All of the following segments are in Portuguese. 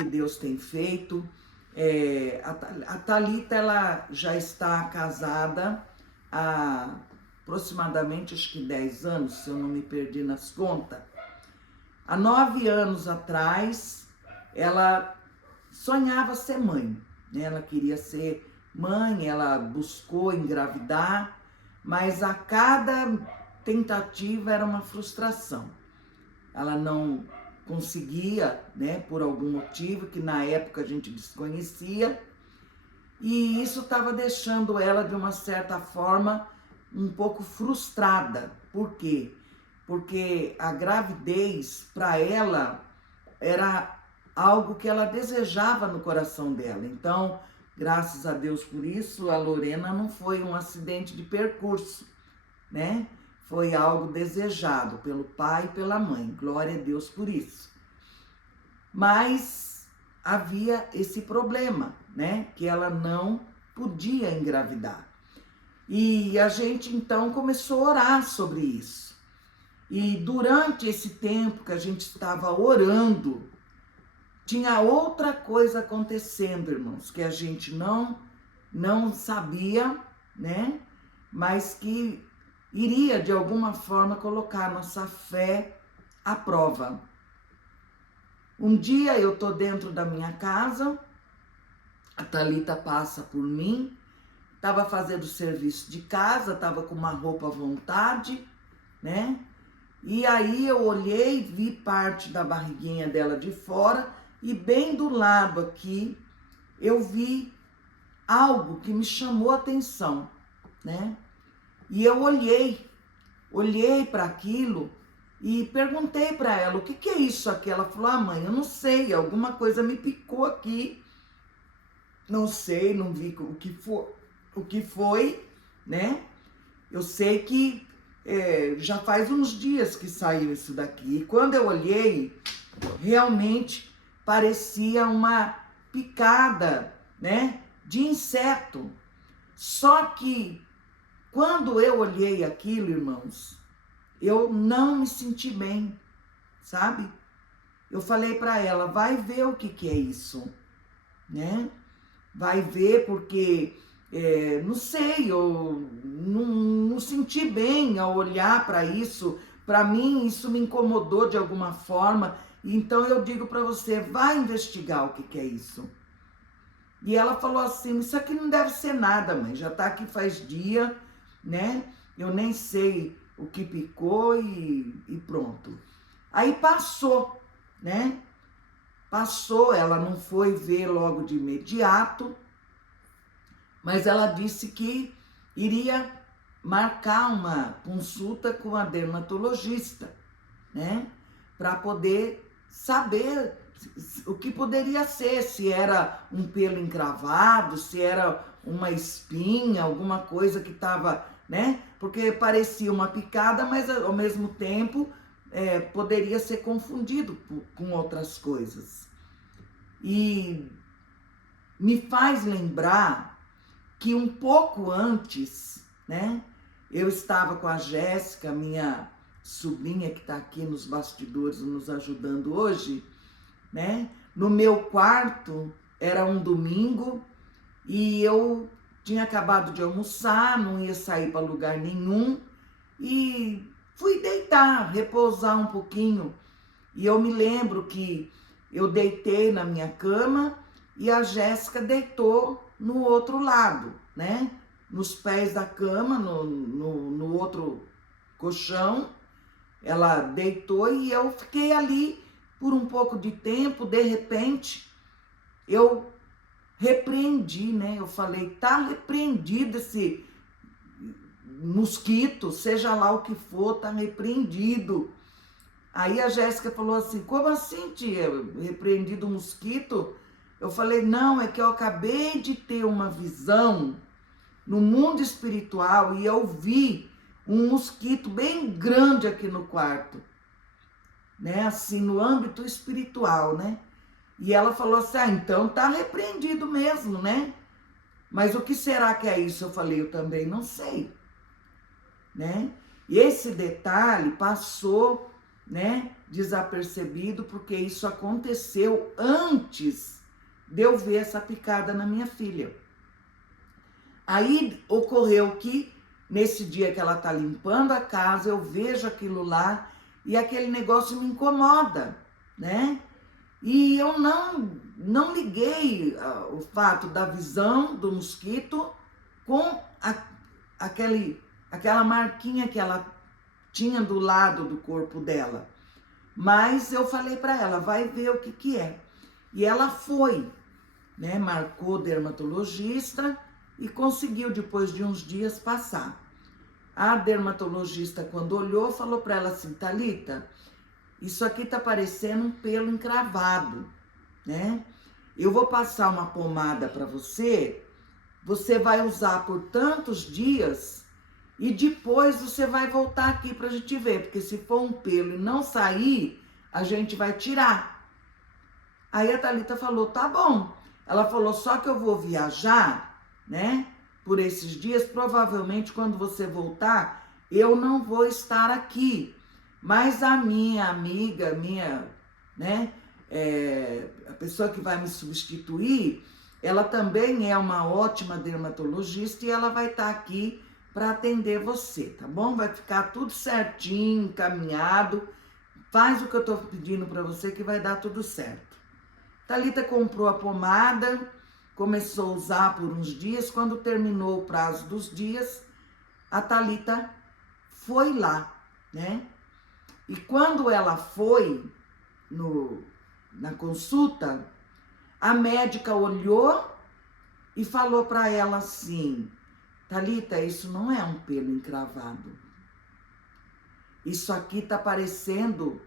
que Deus tem feito. A Thalita, ela já está casada há aproximadamente, acho que 10 anos, se eu não me perdi nas contas. Há 9 anos atrás, ela sonhava ser mãe, né? Ela queria ser mãe, ela buscou engravidar, mas a cada tentativa era uma frustração. Ela não conseguia, né, por algum motivo que na época a gente desconhecia, e isso estava deixando ela, de uma certa forma, um pouco frustrada. Por quê? Porque a gravidez, para ela, era algo que ela desejava no coração dela. Então, graças a Deus por isso, a Lorena não foi um acidente de percurso, né? Foi algo desejado pelo pai e pela mãe. Glória a Deus por isso. Mas havia esse problema, né? Que ela não podia engravidar. E a gente então começou a orar sobre isso. E durante esse tempo que a gente estava orando, tinha outra coisa acontecendo, irmãos, que a gente não sabia, né? Mas que iria de alguma forma colocar nossa fé à prova. Um dia eu tô dentro da minha casa, a Thalita passa por mim, estava fazendo serviço de casa, estava com uma roupa à vontade, né? E aí eu olhei, vi parte da barriguinha dela de fora, e bem do lado aqui eu vi algo que me chamou a atenção, né? E eu olhei para aquilo e perguntei para ela: o que é isso aqui? Ela falou: mãe, eu não sei, alguma coisa me picou aqui, não sei, não vi o que foi, né? Eu sei que já faz uns dias que saiu isso daqui, e quando eu olhei, realmente parecia uma picada, né, de inseto. Só que quando eu olhei aquilo, irmãos, eu não me senti bem, sabe? Eu falei para ela: vai ver o que é isso, né? Vai ver, porque não sei, eu não senti bem ao olhar para isso. Para mim, isso me incomodou de alguma forma. Então eu digo para você: vai investigar o que é isso. E ela falou assim: isso aqui não deve ser nada, mãe, já tá aqui faz dia, né? Eu nem sei o que picou e pronto. Aí passou, né? Passou, ela não foi ver logo de imediato, mas ela disse que iria marcar uma consulta com a dermatologista, né? Para poder saber o que poderia ser, se era um pelo encravado, se era uma espinha, alguma coisa que estava, né? Porque parecia uma picada, mas ao mesmo tempo poderia ser confundido com outras coisas. E me faz lembrar que um pouco antes, né? Eu estava com a Jéssica, minha sobrinha que está aqui nos bastidores nos ajudando hoje, né? No meu quarto, era um domingo e eu tinha acabado de almoçar, não ia sair para lugar nenhum e fui deitar, repousar um pouquinho. E eu me lembro que eu deitei na minha cama e a Jéssica deitou no outro lado, né? Nos pés da cama, no outro colchão. Ela deitou e eu fiquei ali por um pouco de tempo. De repente, eu repreendi, né? Eu falei: tá repreendido esse mosquito, seja lá o que for, tá repreendido. Aí a Jéssica falou assim: como assim, tia? Repreendido o mosquito? Eu falei: não, é que eu acabei de ter uma visão no mundo espiritual e eu vi um mosquito bem grande aqui no quarto, né? Assim, no âmbito espiritual, né? E ela falou assim: então tá repreendido mesmo, né? Mas o que será que é isso? Eu falei: eu também não sei, né? E esse detalhe passou, né, desapercebido, porque isso aconteceu antes de eu ver essa picada na minha filha. Aí ocorreu que nesse dia que ela tá limpando a casa, eu vejo aquilo lá e aquele negócio me incomoda, né? E eu não liguei o fato da visão do mosquito com aquela marquinha que ela tinha do lado do corpo dela. Mas eu falei para ela, vai ver o que que é. E ela foi, né? Marcou o dermatologista e conseguiu, depois de uns dias, passar. A dermatologista, quando olhou, falou para ela assim, Thalita, isso aqui tá parecendo um pelo encravado, né? Eu vou passar uma pomada para você, você vai usar por tantos dias e depois você vai voltar aqui pra gente ver, porque se for um pelo e não sair, a gente vai tirar. Aí a Thalita falou, tá bom. Ela falou, só que eu vou viajar, né, por esses dias, provavelmente quando você voltar, eu não vou estar aqui. Mas a minha amiga, né, a pessoa que vai me substituir, ela também é uma ótima dermatologista e ela vai estar aqui para atender você, tá bom? Vai ficar tudo certinho, encaminhado. Faz o que eu tô pedindo para você que vai dar tudo certo. Thalita comprou a pomada, começou a usar por uns dias. Quando terminou o prazo dos dias, a Thalita foi lá, né? E quando ela foi na consulta, a médica olhou e falou para ela assim, Thalita, isso não é um pelo encravado. Isso aqui tá parecendo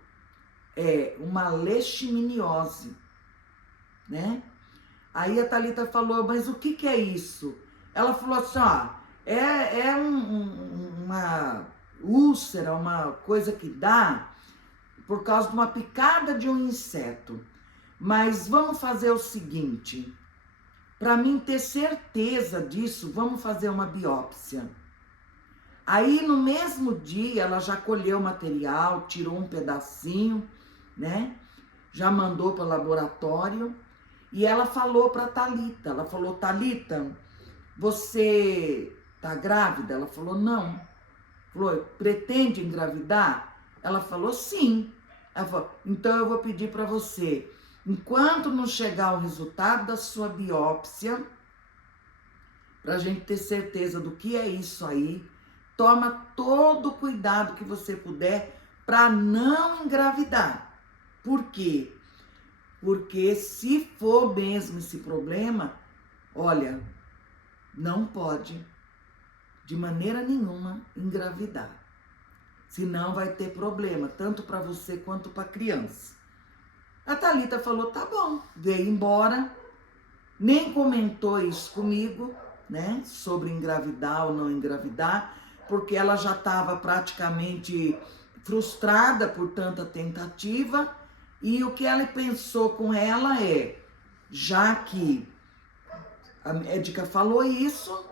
uma leishmaniose, né? Aí a Thalita falou, mas o que que é isso? Ela falou assim, ó, uma úlcera, uma coisa que dá por causa de uma picada de um inseto. Mas vamos fazer o seguinte, para mim ter certeza disso, vamos fazer uma biópsia. Aí no mesmo dia ela já colheu o material, tirou um pedacinho, né? Já mandou para o laboratório e ela falou para Thalita, ela falou, Thalita, você tá grávida? Ela falou, não. Falou, pretende engravidar? Ela falou, sim. Ela falou, então eu vou pedir para você, enquanto não chegar o resultado da sua biópsia, para a gente ter certeza do que é isso aí, toma todo o cuidado que você puder para não engravidar. Por quê? Porque se for mesmo esse problema, olha, não pode de maneira nenhuma engravidar. Senão vai ter problema, tanto para você quanto para a criança. A Thalita falou, tá bom, veio embora, nem comentou isso comigo, né, sobre engravidar ou não engravidar, porque ela já estava praticamente frustrada por tanta tentativa, e o que ela pensou com ela já que a médica falou isso,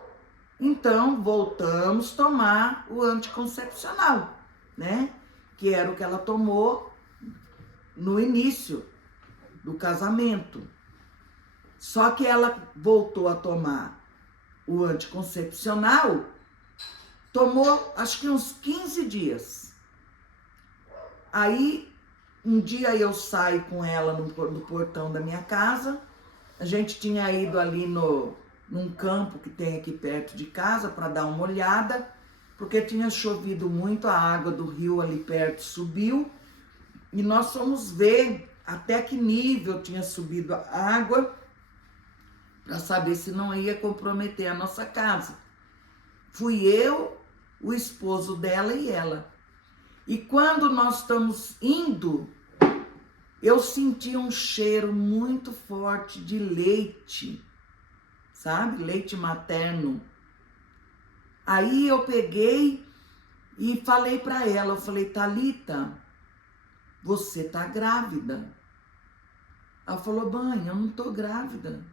então voltamos a tomar o anticoncepcional, né? Que era o que ela tomou no início do casamento. Só que ela voltou a tomar o anticoncepcional, tomou acho que uns 15 dias. Aí um dia eu saio com ela no portão da minha casa, a gente tinha ido ali num campo que tem aqui perto de casa para dar uma olhada, porque tinha chovido muito, a água do rio ali perto subiu, e nós fomos ver até que nível tinha subido a água, para saber se não ia comprometer a nossa casa. Fui eu, o esposo dela e ela. E quando nós estamos indo, eu senti um cheiro muito forte de leite, sabe? Leite materno. Aí eu peguei e falei para ela, eu falei, Thalita, você tá grávida. Ela falou, mãe, eu não tô grávida.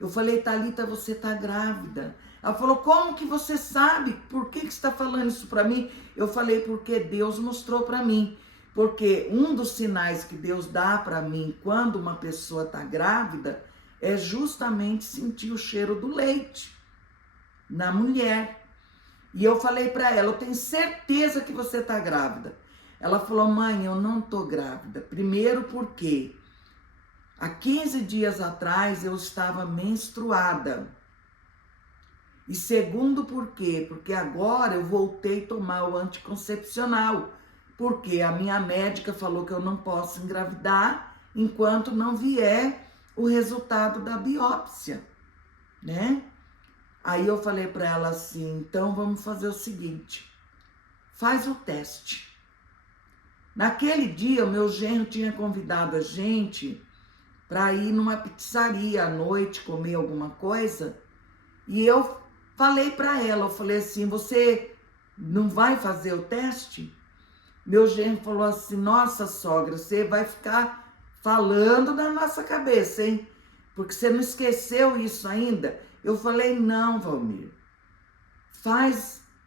Eu falei, Thalita, você tá grávida. Ela falou, como que você sabe? Por que você está falando isso para mim? Eu falei, porque Deus mostrou para mim. Porque um dos sinais que Deus dá para mim quando uma pessoa está grávida é justamente sentir o cheiro do leite na mulher. E eu falei para ela, eu tenho certeza que você está grávida. Ela falou, mãe, eu não estou grávida. Primeiro porque há 15 dias atrás eu estava menstruada. E segundo por quê? Porque agora eu voltei a tomar o anticoncepcional. Porque a minha médica falou que eu não posso engravidar enquanto não vier o resultado da biópsia, né? Aí eu falei para ela assim, então vamos fazer o seguinte, faz o teste. Naquele dia, o meu genro tinha convidado a gente para ir numa pizzaria à noite, comer alguma coisa, e eu falei para ela, eu falei assim, você não vai fazer o teste? Meu genro falou assim, nossa sogra, você vai ficar falando na nossa cabeça, hein? Porque você não esqueceu isso ainda? Eu falei, não, Valmir,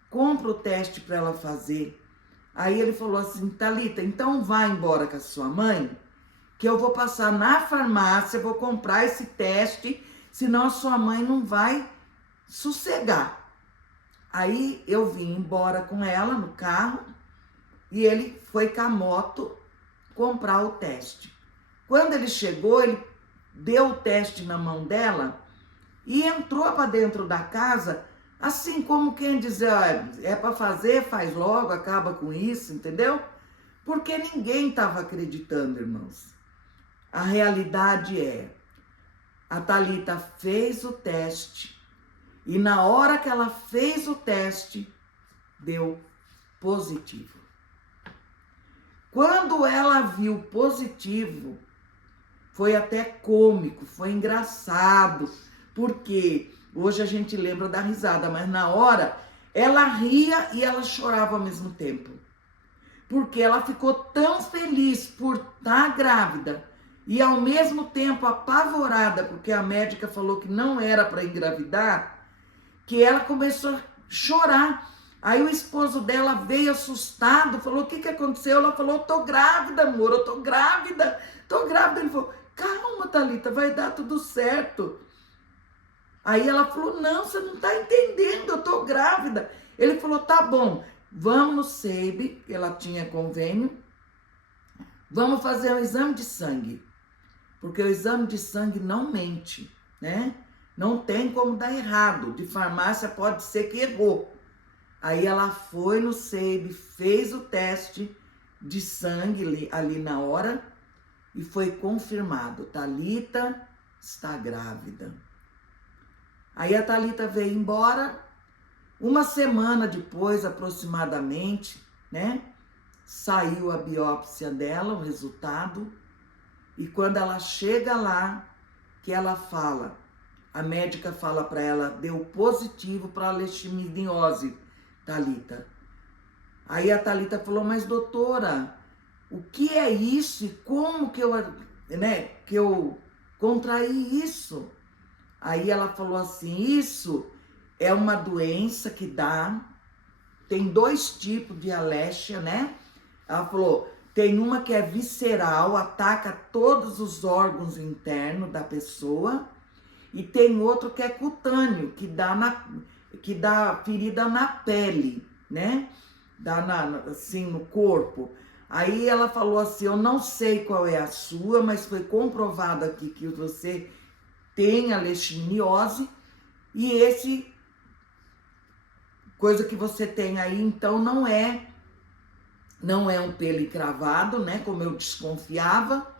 compra o teste para ela fazer. Aí ele falou assim, Thalita, então vai embora com a sua mãe, que eu vou passar na farmácia, vou comprar esse teste, senão a sua mãe não vai sossegar. Aí eu vim embora com ela no carro e ele foi com a moto comprar o teste. Quando ele chegou, ele deu o teste na mão dela e entrou para dentro da casa, assim como quem diz, é para fazer, faz logo, acaba com isso, entendeu? Porque ninguém estava acreditando, irmãos. A realidade é, a Thalita fez o teste e na hora que ela fez o teste, deu positivo. Quando ela viu positivo, foi até cômico, foi engraçado, porque hoje a gente lembra da risada, mas na hora ela ria e ela chorava ao mesmo tempo. Porque ela ficou tão feliz por estar grávida e ao mesmo tempo apavorada, porque a médica falou que não era para engravidar, que ela começou a chorar. Aí o esposo dela veio assustado, falou, o que aconteceu? Ela falou, tô grávida, amor, eu tô grávida. Ele falou, calma, Thalita, vai dar tudo certo. Aí ela falou, não, você não tá entendendo, eu tô grávida. Ele falou, tá bom, vamos no SEIB, ela tinha convênio, vamos fazer um exame de sangue. Porque o exame de sangue não mente, né? Não tem como dar errado. De farmácia pode ser que errou. Aí ela foi no SEIB, fez o teste de sangue ali na hora e foi confirmado. Thalita está grávida. Aí a Thalita veio embora. Uma semana depois, aproximadamente, né? Saiu a biópsia dela, o resultado. E quando ela chega lá, que ela fala, a médica fala para ela, deu positivo para leishmaniose, Thalita. Aí a Thalita falou, mas doutora, o que é isso e como que eu contraí isso? Aí ela falou assim, isso é uma doença que dá, tem 2 tipos de aléshia, né? Ela falou, tem uma que é visceral, ataca todos os órgãos internos da pessoa, e tem outro que é cutâneo, que dá ferida na pele, né? Assim, no corpo. Aí ela falou assim, eu não sei qual é a sua, mas foi comprovado aqui que você tem a leishmaniose, e esse coisa que você tem aí, então não é um pelo encravado, né? Como eu desconfiava,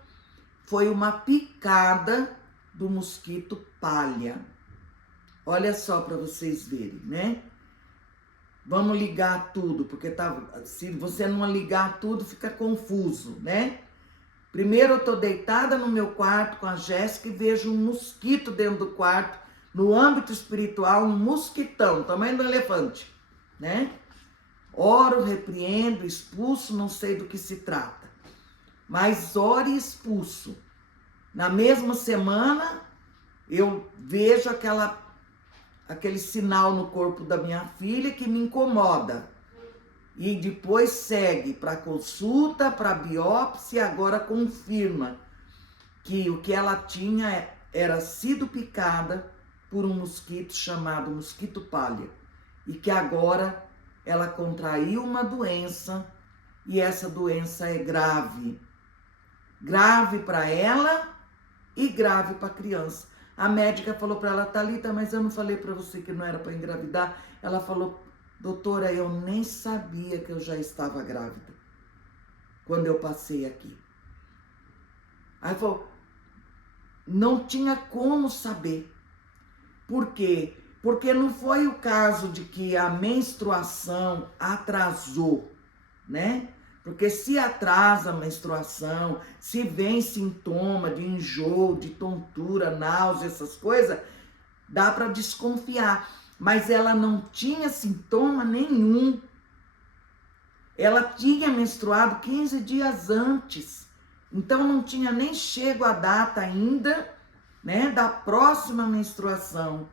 foi uma picada do mosquito palha. Olha só para vocês verem, né? Vamos ligar tudo, porque se você não ligar tudo, fica confuso, né? Primeiro eu tô deitada no meu quarto com a Jéssica e vejo um mosquito dentro do quarto, no âmbito espiritual, um mosquitão, tamanho do elefante, né? Oro, repreendo, expulso, não sei do que se trata. Mas oro e expulso. Na mesma semana, eu vejo aquele sinal no corpo da minha filha que me incomoda. e depois segue para consulta, para biópsia, agora confirma que o que ela tinha era sido picada por um mosquito chamado mosquito palha e que agora ela contraiu uma doença e essa doença é grave. Grave para ela e grave para a criança. A médica falou para ela: Thalita, mas eu não falei para você que não era para engravidar? Ela falou: doutora, eu nem sabia que eu já estava grávida quando eu passei aqui. Aí falou: não tinha como saber. Por quê? Porque não foi o caso de que a menstruação atrasou, né? Porque se atrasa a menstruação, se vem sintoma de enjoo, de tontura, náusea, essas coisas, dá para desconfiar. Mas ela não tinha sintoma nenhum. Ela tinha menstruado 15 dias antes. Então não tinha nem chego a data ainda, né, da próxima menstruação.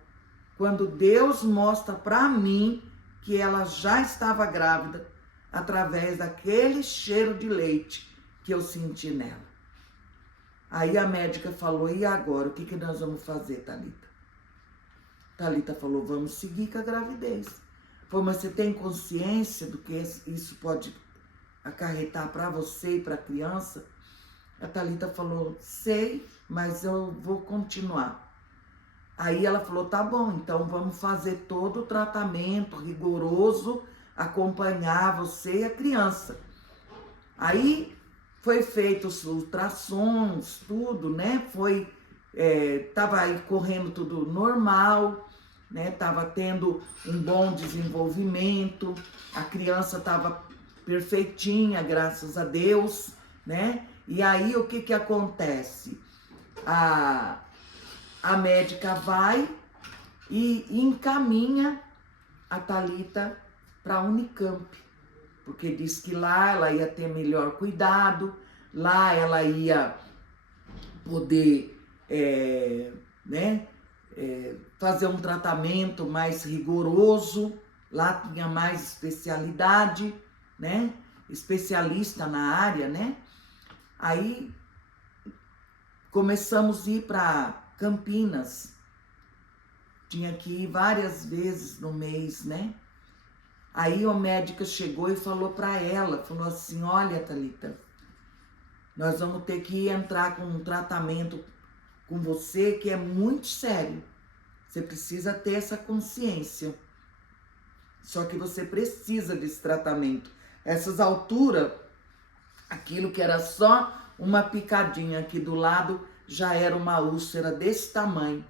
Quando Deus mostra para mim que ela já estava grávida através daquele cheiro de leite que eu senti nela. Aí a médica falou: e agora, o que nós vamos fazer, Thalita? Thalita falou: vamos seguir com a gravidez. Falou: mas você tem consciência do que isso pode acarretar para você e para a criança? A Thalita falou: sei, mas eu vou continuar. Aí ela falou: tá bom, então vamos fazer todo o tratamento rigoroso, acompanhar você e a criança. Aí foi feito os ultrassons, tudo, né? Tava aí correndo tudo normal, né? Tava tendo um bom desenvolvimento, a criança tava perfeitinha, graças a Deus, né? E aí o que acontece? A médica vai e encaminha a Thalita para a Unicamp, porque diz que lá ela ia ter melhor cuidado, lá ela ia poder fazer um tratamento mais rigoroso, lá tinha mais especialidade, né? Especialista na área, né? Aí começamos a ir para Campinas, tinha que ir várias vezes no mês, né? Aí a médica chegou e falou para ela, falou assim: olha, Thalita, nós vamos ter que entrar com um tratamento com você que é muito sério. Você precisa ter essa consciência. Só que você precisa desse tratamento. Essas alturas, aquilo que era só uma picadinha aqui do lado, já era uma úlcera desse tamanho.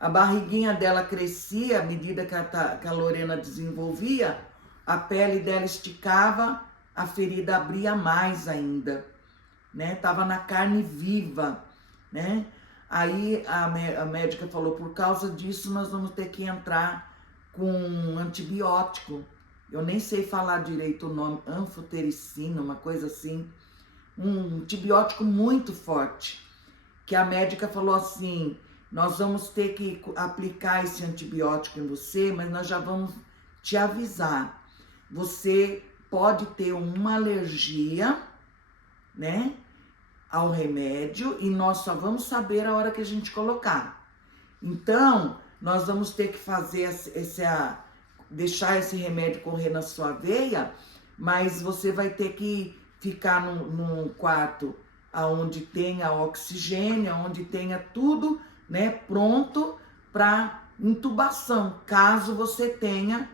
A barriguinha dela crescia à medida que a Lorena desenvolvia, a pele dela esticava, a ferida abria mais ainda, né? Tava na carne viva, né? Aí a médica falou: por causa disso nós vamos ter que entrar com um antibiótico. Eu nem sei falar direito o nome, anfotericina, uma coisa assim. Um antibiótico muito forte, que a médica falou assim: nós vamos ter que aplicar esse antibiótico em você, mas nós já vamos te avisar. Você pode ter uma alergia, né, ao remédio, e nós só vamos saber a hora que a gente colocar. Então, nós vamos ter que fazer deixar esse remédio correr na sua veia, mas você vai ter que ficar num quarto onde tenha oxigênio, onde tenha tudo, né, pronto para intubação, caso você tenha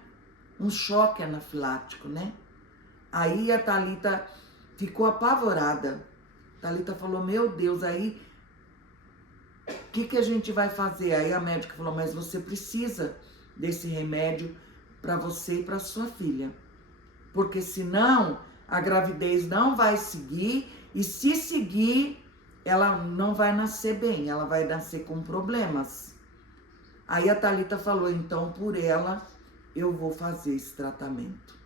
um choque anafilático, né? Aí a Thalita ficou apavorada. A Thalita falou: meu Deus, aí o que a gente vai fazer? Aí a médica falou: mas você precisa desse remédio para você e para sua filha, porque senão a gravidez não vai seguir, e se seguir, ela não vai nascer bem, ela vai nascer com problemas. Aí a Thalita falou: então por ela eu vou fazer esse tratamento.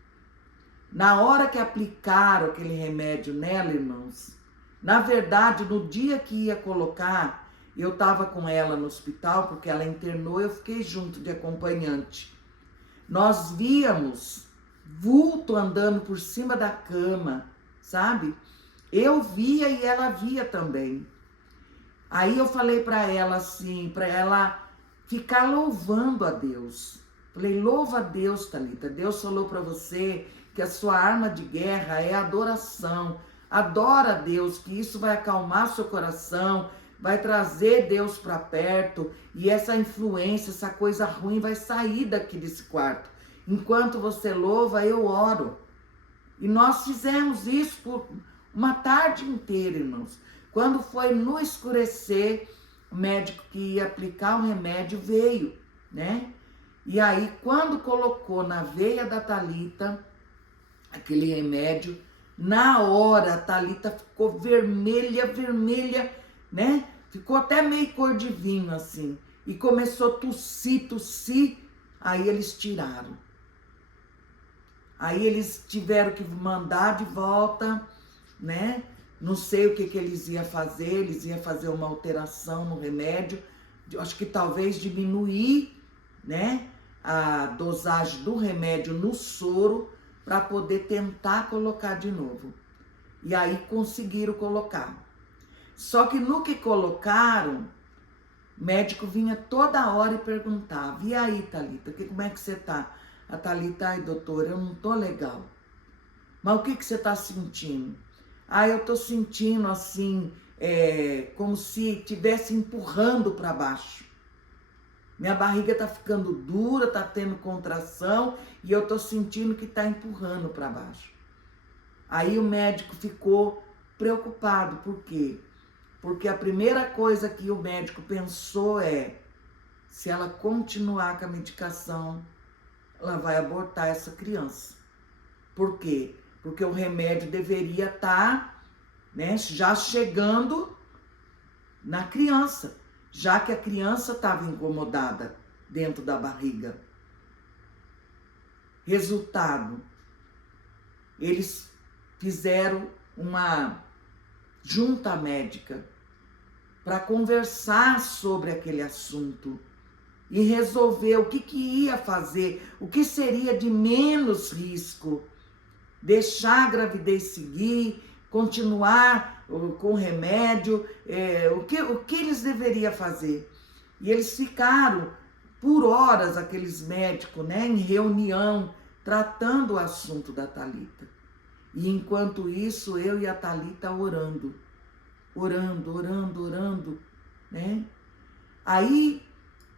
Na hora que aplicaram aquele remédio nela, irmãos, na verdade, no dia que ia colocar, eu estava com ela no hospital, porque ela internou, eu fiquei junto de acompanhante. Nós víamos vulto andando por cima da cama, sabe? Eu via e ela via também. Aí eu falei para ela assim, para ela ficar louvando a Deus. Falei, louva a Deus, Thalita. Deus falou para você que a sua arma de guerra é a adoração. Adora a Deus, que isso vai acalmar seu coração, vai trazer Deus para perto e essa influência, essa coisa ruim vai sair daqui desse quarto. Enquanto você louva, eu oro. E nós fizemos isso por uma tarde inteira, irmãos. Quando foi no escurecer, o médico que ia aplicar o remédio veio, né? E aí, quando colocou na veia da Thalita aquele remédio, na hora a Thalita ficou vermelha, vermelha, né? Ficou até meio cor de vinho, assim. E começou a tossir, tossir. Aí eles tiraram. Aí eles tiveram que mandar de volta, né? Não sei o que eles iam fazer uma alteração no remédio, acho que talvez diminuir, né, a dosagem do remédio no soro para poder tentar colocar de novo. E aí conseguiram colocar. Só que no que colocaram, o médico vinha toda hora e perguntava, e aí, Thalita, como é que você tá? A Thalita, ai doutora, eu não tô legal. Mas o que você tá sentindo? Ah, eu tô sentindo assim, como se estivesse empurrando para baixo. Minha barriga tá ficando dura, tá tendo contração e eu tô sentindo que tá empurrando para baixo. Aí o médico ficou preocupado, por quê? Porque a primeira coisa que o médico pensou se ela continuar com a medicação, ela vai abortar essa criança. Por quê? Porque o remédio deveria estar, né, já chegando na criança, já que a criança estava incomodada dentro da barriga. Resultado, eles fizeram uma junta médica para conversar sobre aquele assunto e resolver o que ia fazer, o que seria de menos risco. Deixar a gravidez seguir, continuar com o remédio, o que eles deveriam fazer. E eles ficaram por horas, aqueles médicos, né, em reunião, tratando o assunto da Thalita. E enquanto isso, eu e a Thalita orando, né? Aí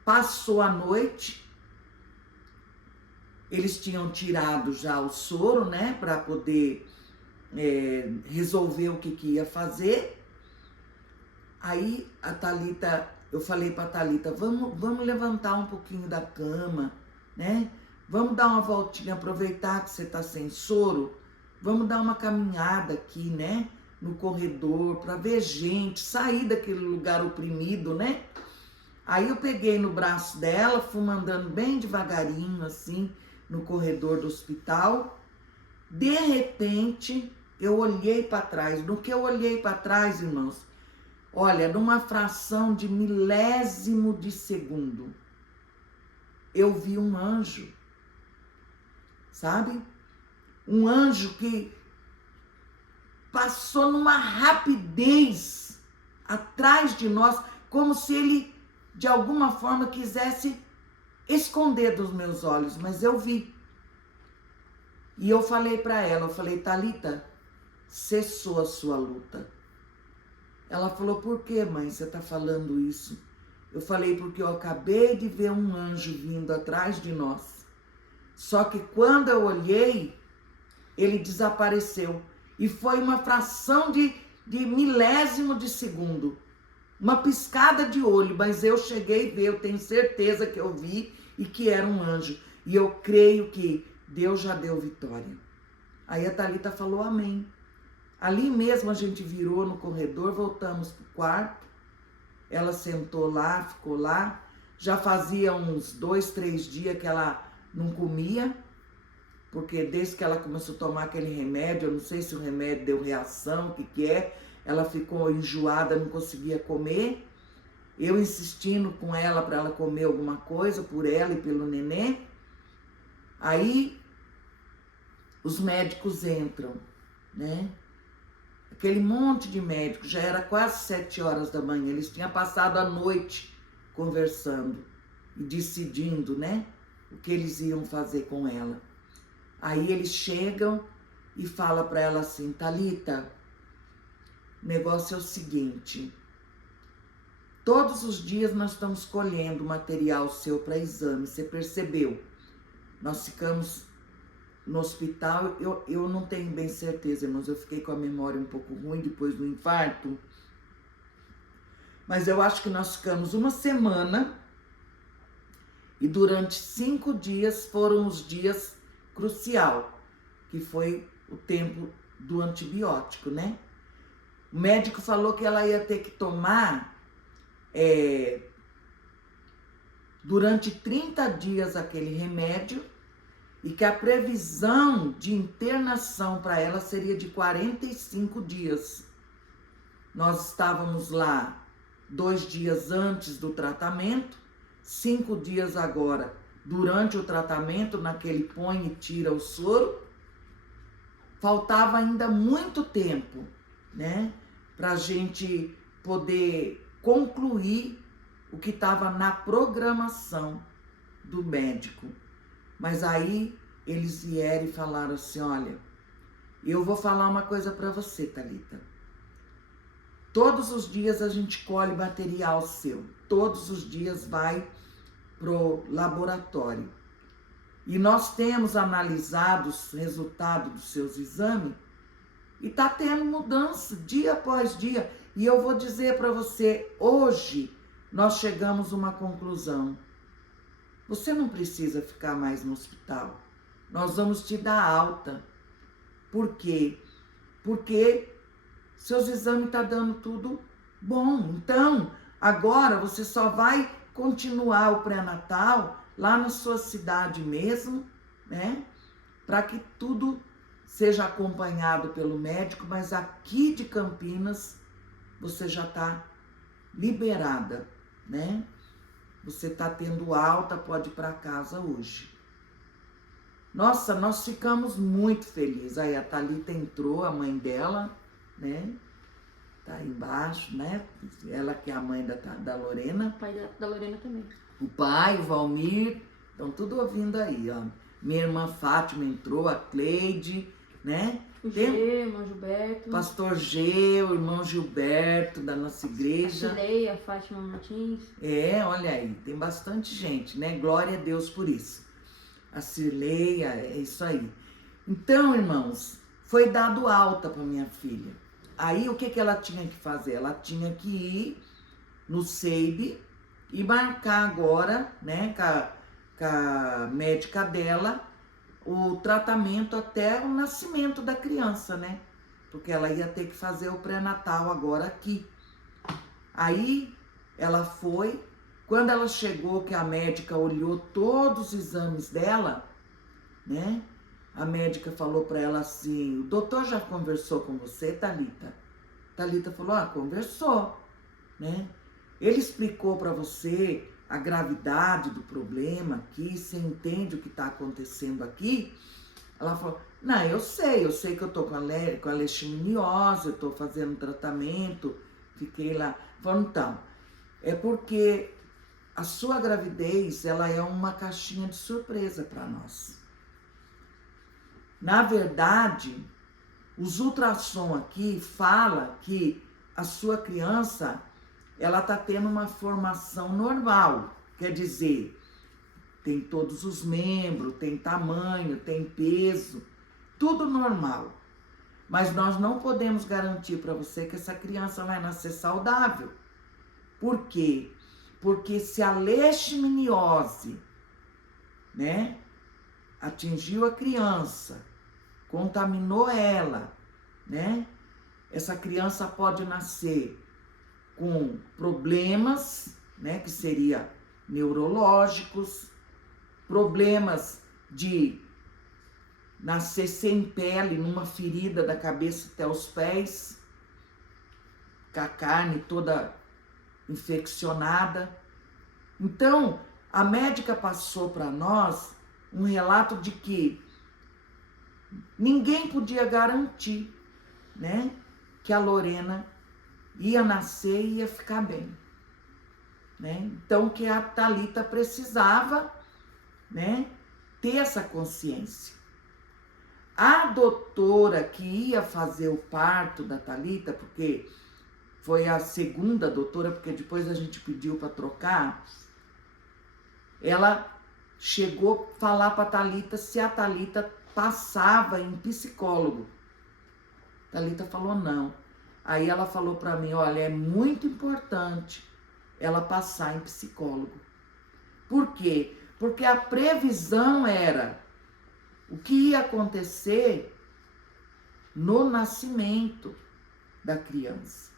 passou a noite, eles tinham tirado já o soro, né, para poder resolver o que ia fazer. Aí a Thalita, eu falei para a Thalita, vamos levantar um pouquinho da cama, né? Vamos dar uma voltinha, aproveitar que você tá sem soro, vamos dar uma caminhada aqui, né, no corredor, para ver gente, sair daquele lugar oprimido, né? Aí eu peguei no braço dela, fui andando bem devagarinho, assim, no corredor do hospital. De repente, eu olhei para trás. No que eu olhei para trás, irmãos, olha, numa fração de milésimo de segundo, eu vi um anjo, sabe? Um anjo que passou numa rapidez atrás de nós, como se ele, de alguma forma, quisesse esconder dos meus olhos, mas eu vi. E eu falei para ela, Thalita, cessou a sua luta. Ela falou, por que, mãe, você tá falando isso? Eu falei, porque eu acabei de ver um anjo vindo atrás de nós. Só que quando eu olhei, ele desapareceu. E foi uma fração de milésimo de segundo. Uma piscada de olho, mas eu cheguei a ver, eu tenho certeza que eu vi e que era um anjo. E eu creio que Deus já deu vitória. Aí a Thalita falou amém. Ali mesmo a gente virou no corredor, voltamos pro quarto. Ela sentou lá, ficou lá. Já fazia uns 2, 3 dias que ela não comia, porque desde que ela começou a tomar aquele remédio, eu não sei se o remédio deu reação, o que é, ela ficou enjoada, não conseguia comer. Eu insistindo com ela para ela comer alguma coisa por ela e pelo neném. Aí os médicos entram, né? Aquele monte de médicos, já era quase 7 horas da manhã, eles tinham passado a noite conversando e decidindo, né, o que eles iam fazer com ela. Aí eles chegam e falam para ela assim: Thalita, o negócio é o seguinte, todos os dias nós estamos colhendo material seu para exame, você percebeu? Nós ficamos no hospital, eu não tenho bem certeza, irmãos, eu fiquei com a memória um pouco ruim depois do infarto, mas eu acho que nós ficamos uma semana e durante 5 dias foram os dias crucial, que foi o tempo do antibiótico, né? O médico falou que ela ia ter que tomar durante 30 dias aquele remédio e que a previsão de internação para ela seria de 45 dias. Nós estávamos lá 2 dias antes do tratamento, 5 dias agora durante o tratamento, naquele põe e tira o soro. Faltava ainda muito tempo, né, para a gente poder concluir o que estava na programação do médico. Mas aí eles vieram e falaram assim: olha, eu vou falar uma coisa para você, Thalita. Todos os dias a gente colhe material seu, todos os dias vai pro laboratório. E nós temos analisado os resultados dos seus exames e tá tendo mudança dia após dia. E eu vou dizer para você, hoje nós chegamos a uma conclusão. Você não precisa ficar mais no hospital. Nós vamos te dar alta. Por quê? Porque seus exames estão dando tudo bom. Então, agora você só vai continuar o pré-natal lá na sua cidade mesmo, né? Para que tudo seja acompanhado pelo médico, mas aqui de Campinas você já está liberada, né? Você está tendo alta, pode ir para casa hoje. Nossa, nós ficamos muito felizes. Aí a Thalita entrou, a mãe dela, né? Tá aí embaixo, né? Ela que é a mãe da Lorena. O pai da Lorena também. O pai, o Valmir, estão tudo ouvindo aí, ó. Minha irmã Fátima entrou, a Cleide, né? O G, o irmão Gilberto. Pastor G, o irmão Gilberto da nossa igreja. A Cileia, a Fátima Martins. Olha aí, tem bastante gente, né? Glória a Deus por isso. A Cileia, é isso aí. Então, irmãos, foi dado alta para minha filha. Aí, o que ela tinha que fazer? Ela tinha que ir no SEIB e marcar agora, né, com a médica dela, o tratamento até o nascimento da criança, né? Porque ela ia ter que fazer o pré-natal agora aqui. Aí ela foi, quando ela chegou, que a médica olhou todos os exames dela, né? A médica falou para ela assim: o doutor já conversou com você, Thalita? Thalita falou: conversou, né? Ele explicou para você a gravidade do problema aqui, você entende o que está acontecendo aqui? Ela falou: não, eu sei que eu tô com a leishmaniose, eu tô fazendo tratamento, fiquei lá. Falou: então, é porque a sua gravidez, ela é uma caixinha de surpresa para nós. Na verdade, os ultrassom aqui fala que a sua criança, ela tá tendo uma formação normal, quer dizer, tem todos os membros, tem tamanho, tem peso, tudo normal. Mas nós não podemos garantir para você que essa criança vai nascer saudável. Por quê? Porque se a leishmaniose, né, atingiu a criança, contaminou ela, né, essa criança pode nascer com problemas, né, que seria neurológicos, problemas de nascer sem pele, numa ferida da cabeça até os pés, com a carne toda infeccionada. Então, a médica passou para nós um relato de que ninguém podia garantir, né, que a Lorena ia nascer e ia ficar bem, né? Então que a Thalita precisava, né, ter essa consciência. A doutora que ia fazer o parto da Thalita, porque foi a segunda doutora, porque depois a gente pediu para trocar, ela chegou a falar para a Thalita se a Thalita passava em psicólogo. A Thalita falou não. Aí ela falou para mim, olha, é muito importante ela passar em psicólogo. Por quê? Porque a previsão era o que ia acontecer no nascimento da criança,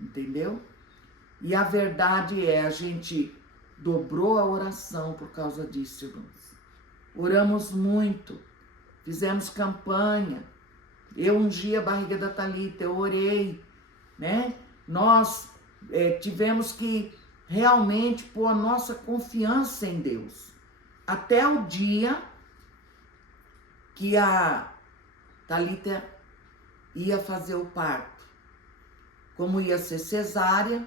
entendeu? E a verdade é, a gente dobrou a oração por causa disso, irmãos. Oramos muito, fizemos campanha. Eu ungi a barriga da Thalita, eu orei, né? Nós tivemos que realmente pôr a nossa confiança em Deus. Até o dia que a Thalita ia fazer o parto. Como ia ser cesárea,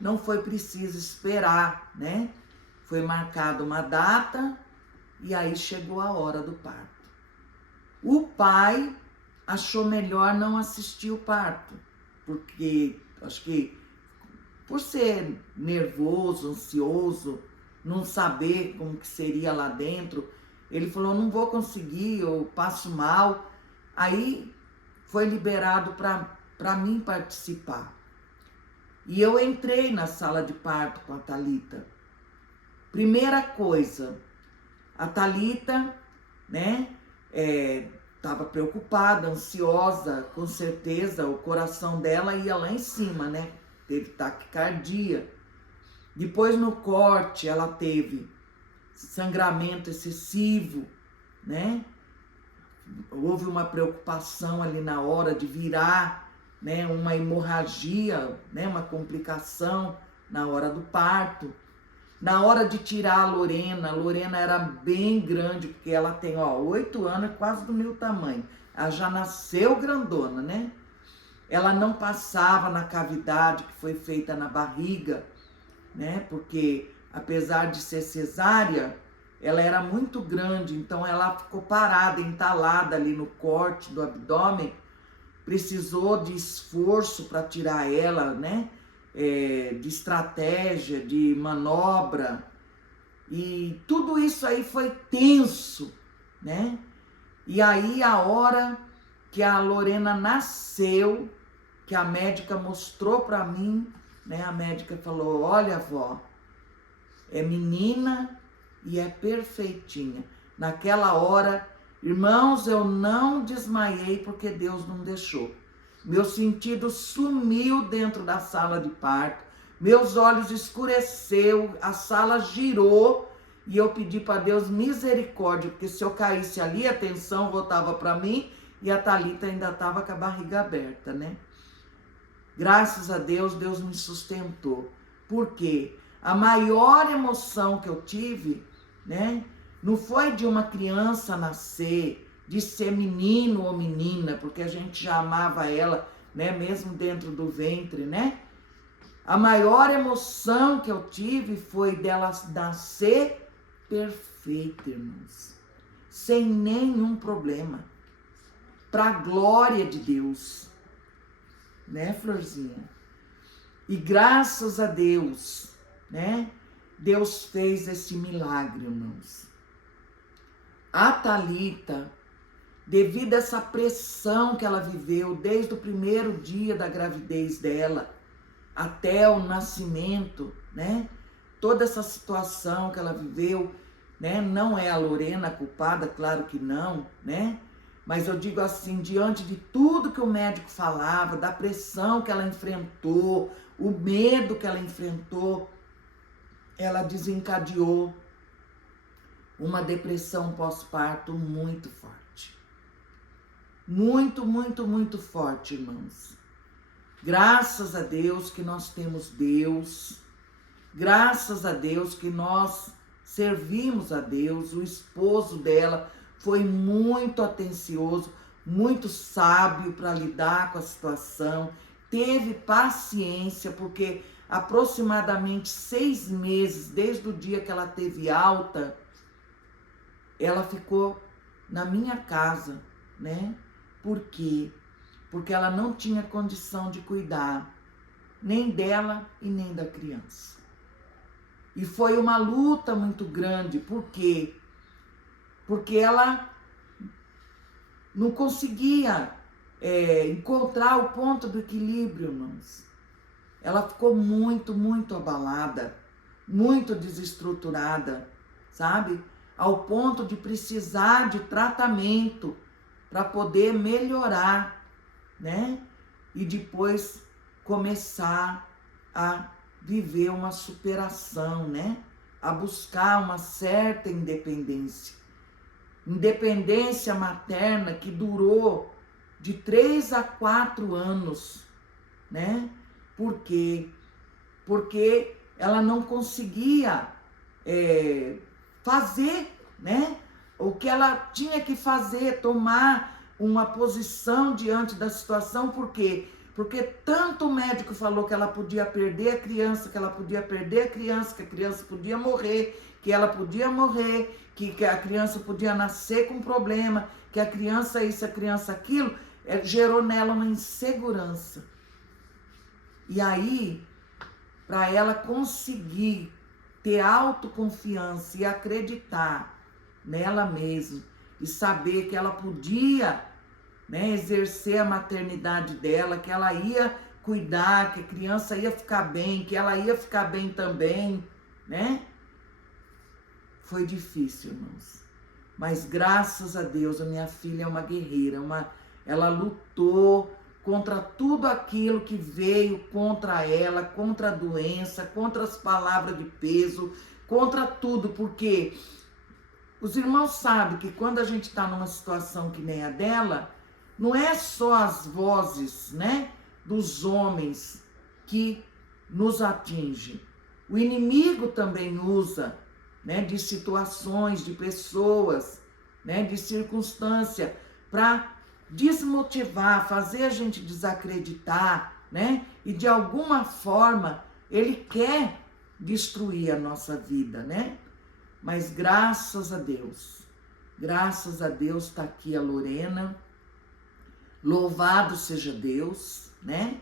não foi preciso esperar, né? Foi marcada uma data e aí chegou a hora do parto. O pai achou melhor não assistir o parto, porque acho que por ser nervoso, ansioso, não saber como que seria lá dentro, ele falou, não vou conseguir, eu passo mal. Aí foi liberado para mim participar. E eu entrei na sala de parto com a Thalita. Primeira coisa, a Thalita, né, estava preocupada, ansiosa, com certeza, o coração dela ia lá em cima, né? Teve taquicardia. Depois no corte ela teve sangramento excessivo, né? Houve uma preocupação ali na hora de virar, né, uma hemorragia, né, uma complicação na hora do parto. Na hora de tirar a Lorena era bem grande, porque ela tem 8 anos, quase do meu tamanho. Ela já nasceu grandona, né? Ela não passava na cavidade que foi feita na barriga, né? Porque apesar de ser cesárea, ela era muito grande, então ela ficou parada, entalada ali no corte do abdômen. Precisou de esforço para tirar ela, né? De estratégia, de manobra. E tudo isso aí foi tenso, né? E aí a hora que a Lorena nasceu, que a médica mostrou para mim, né? A médica falou, olha, vó, é menina e é perfeitinha. Naquela hora, irmãos, eu não desmaiei porque Deus não deixou. Meu sentido sumiu dentro da sala de parto, meus olhos escureceu, a sala girou e eu pedi para Deus misericórdia, porque se eu caísse ali, a atenção voltava para mim e a Thalita ainda estava com a barriga aberta, né? Graças a Deus, Deus me sustentou. Por quê? A maior emoção que eu tive, né, não foi de uma criança nascer, de ser menino ou menina, porque a gente já amava ela, né, mesmo dentro do ventre, né? A maior emoção que eu tive foi dela nascer perfeita, irmãos, sem nenhum problema, para a glória de Deus, né, Florzinha? E graças a Deus, né, Deus fez esse milagre, irmãos. A Thalita, devido a essa pressão que ela viveu desde o primeiro dia da gravidez dela até o nascimento, né? Toda essa situação que ela viveu, né? Não é a Lorena culpada, claro que não, né? Mas eu digo assim, diante de tudo que o médico falava, da pressão que ela enfrentou, o medo que ela enfrentou, ela desencadeou uma depressão pós-parto muito forte. Muito, muito, muito forte, irmãos. Graças a Deus que nós temos Deus. Graças a Deus que nós servimos a Deus. O esposo dela foi muito atencioso, muito sábio para lidar com a situação, teve paciência, porque aproximadamente 6 meses, desde o dia que ela teve alta, ela ficou na minha casa, né? Por quê? Porque ela não tinha condição de cuidar nem dela e nem da criança. E foi uma luta muito grande, por quê? Porque ela não conseguia encontrar o ponto do equilíbrio, irmãos. Ela ficou muito, muito abalada, muito desestruturada, sabe? Ao ponto de precisar de tratamento para poder melhorar, né? E depois começar a viver uma superação, né? A buscar uma certa independência. Independência materna que durou de 3 a 4 anos, né? Por quê? Porque ela não conseguia fazer, né? O que ela tinha que fazer, tomar uma posição diante da situação, por quê? Porque tanto o médico falou que ela podia perder a criança, que ela podia perder a criança, que a criança podia morrer, que ela podia morrer, que a criança podia nascer com problema, que a criança isso, a criança aquilo, gerou nela uma insegurança. E aí, para ela conseguir ter autoconfiança e acreditar nela mesma e saber que ela podia, né, exercer a maternidade dela, que ela ia cuidar, que a criança ia ficar bem, que ela ia ficar bem também, né? Foi difícil, irmãos. Mas graças a Deus, a minha filha é uma guerreira, ela lutou contra tudo aquilo que veio contra ela, contra a doença, contra as palavras de peso, contra tudo, porque os irmãos sabem que quando a gente está numa situação que nem a dela, não é só as vozes, né, dos homens que nos atingem. O inimigo também usa, né, de situações, de pessoas, né, de circunstância, para desmotivar, fazer a gente desacreditar, né, e de alguma forma ele quer destruir a nossa vida, né? Mas graças a Deus está aqui a Lorena, louvado seja Deus, né?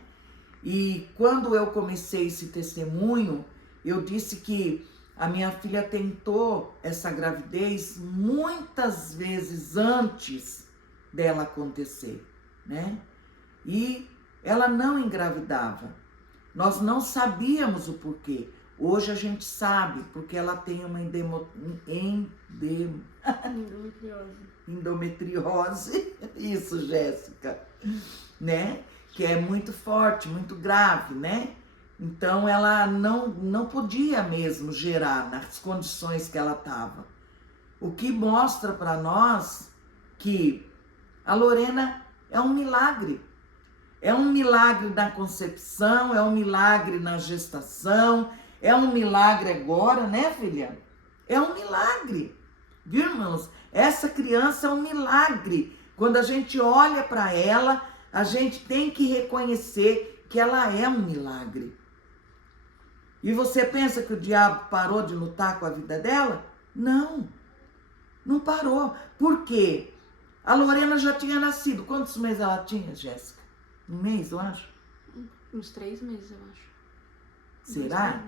E quando eu comecei esse testemunho, eu disse que a minha filha tentou essa gravidez muitas vezes antes dela acontecer, né? E ela não engravidava. Nós não sabíamos o porquê. Hoje a gente sabe, porque ela tem uma endometriose. Isso, Jéssica, né? Que é muito forte, muito grave, né? Então ela não podia mesmo gerar nas condições que ela estava. O que mostra para nós que a Lorena é um milagre. É um milagre na concepção, é um milagre na gestação, é um milagre agora, né, filha? É um milagre, viu, irmãos? Essa criança é um milagre. Quando a gente olha para ela, a gente tem que reconhecer que ela é um milagre. E você pensa que o diabo parou de lutar com a vida dela? Não, não parou. Por quê? A Lorena já tinha nascido. Quantos meses ela tinha, Jéssica? 1 mês, eu acho? Uns 3 meses, eu acho. Será?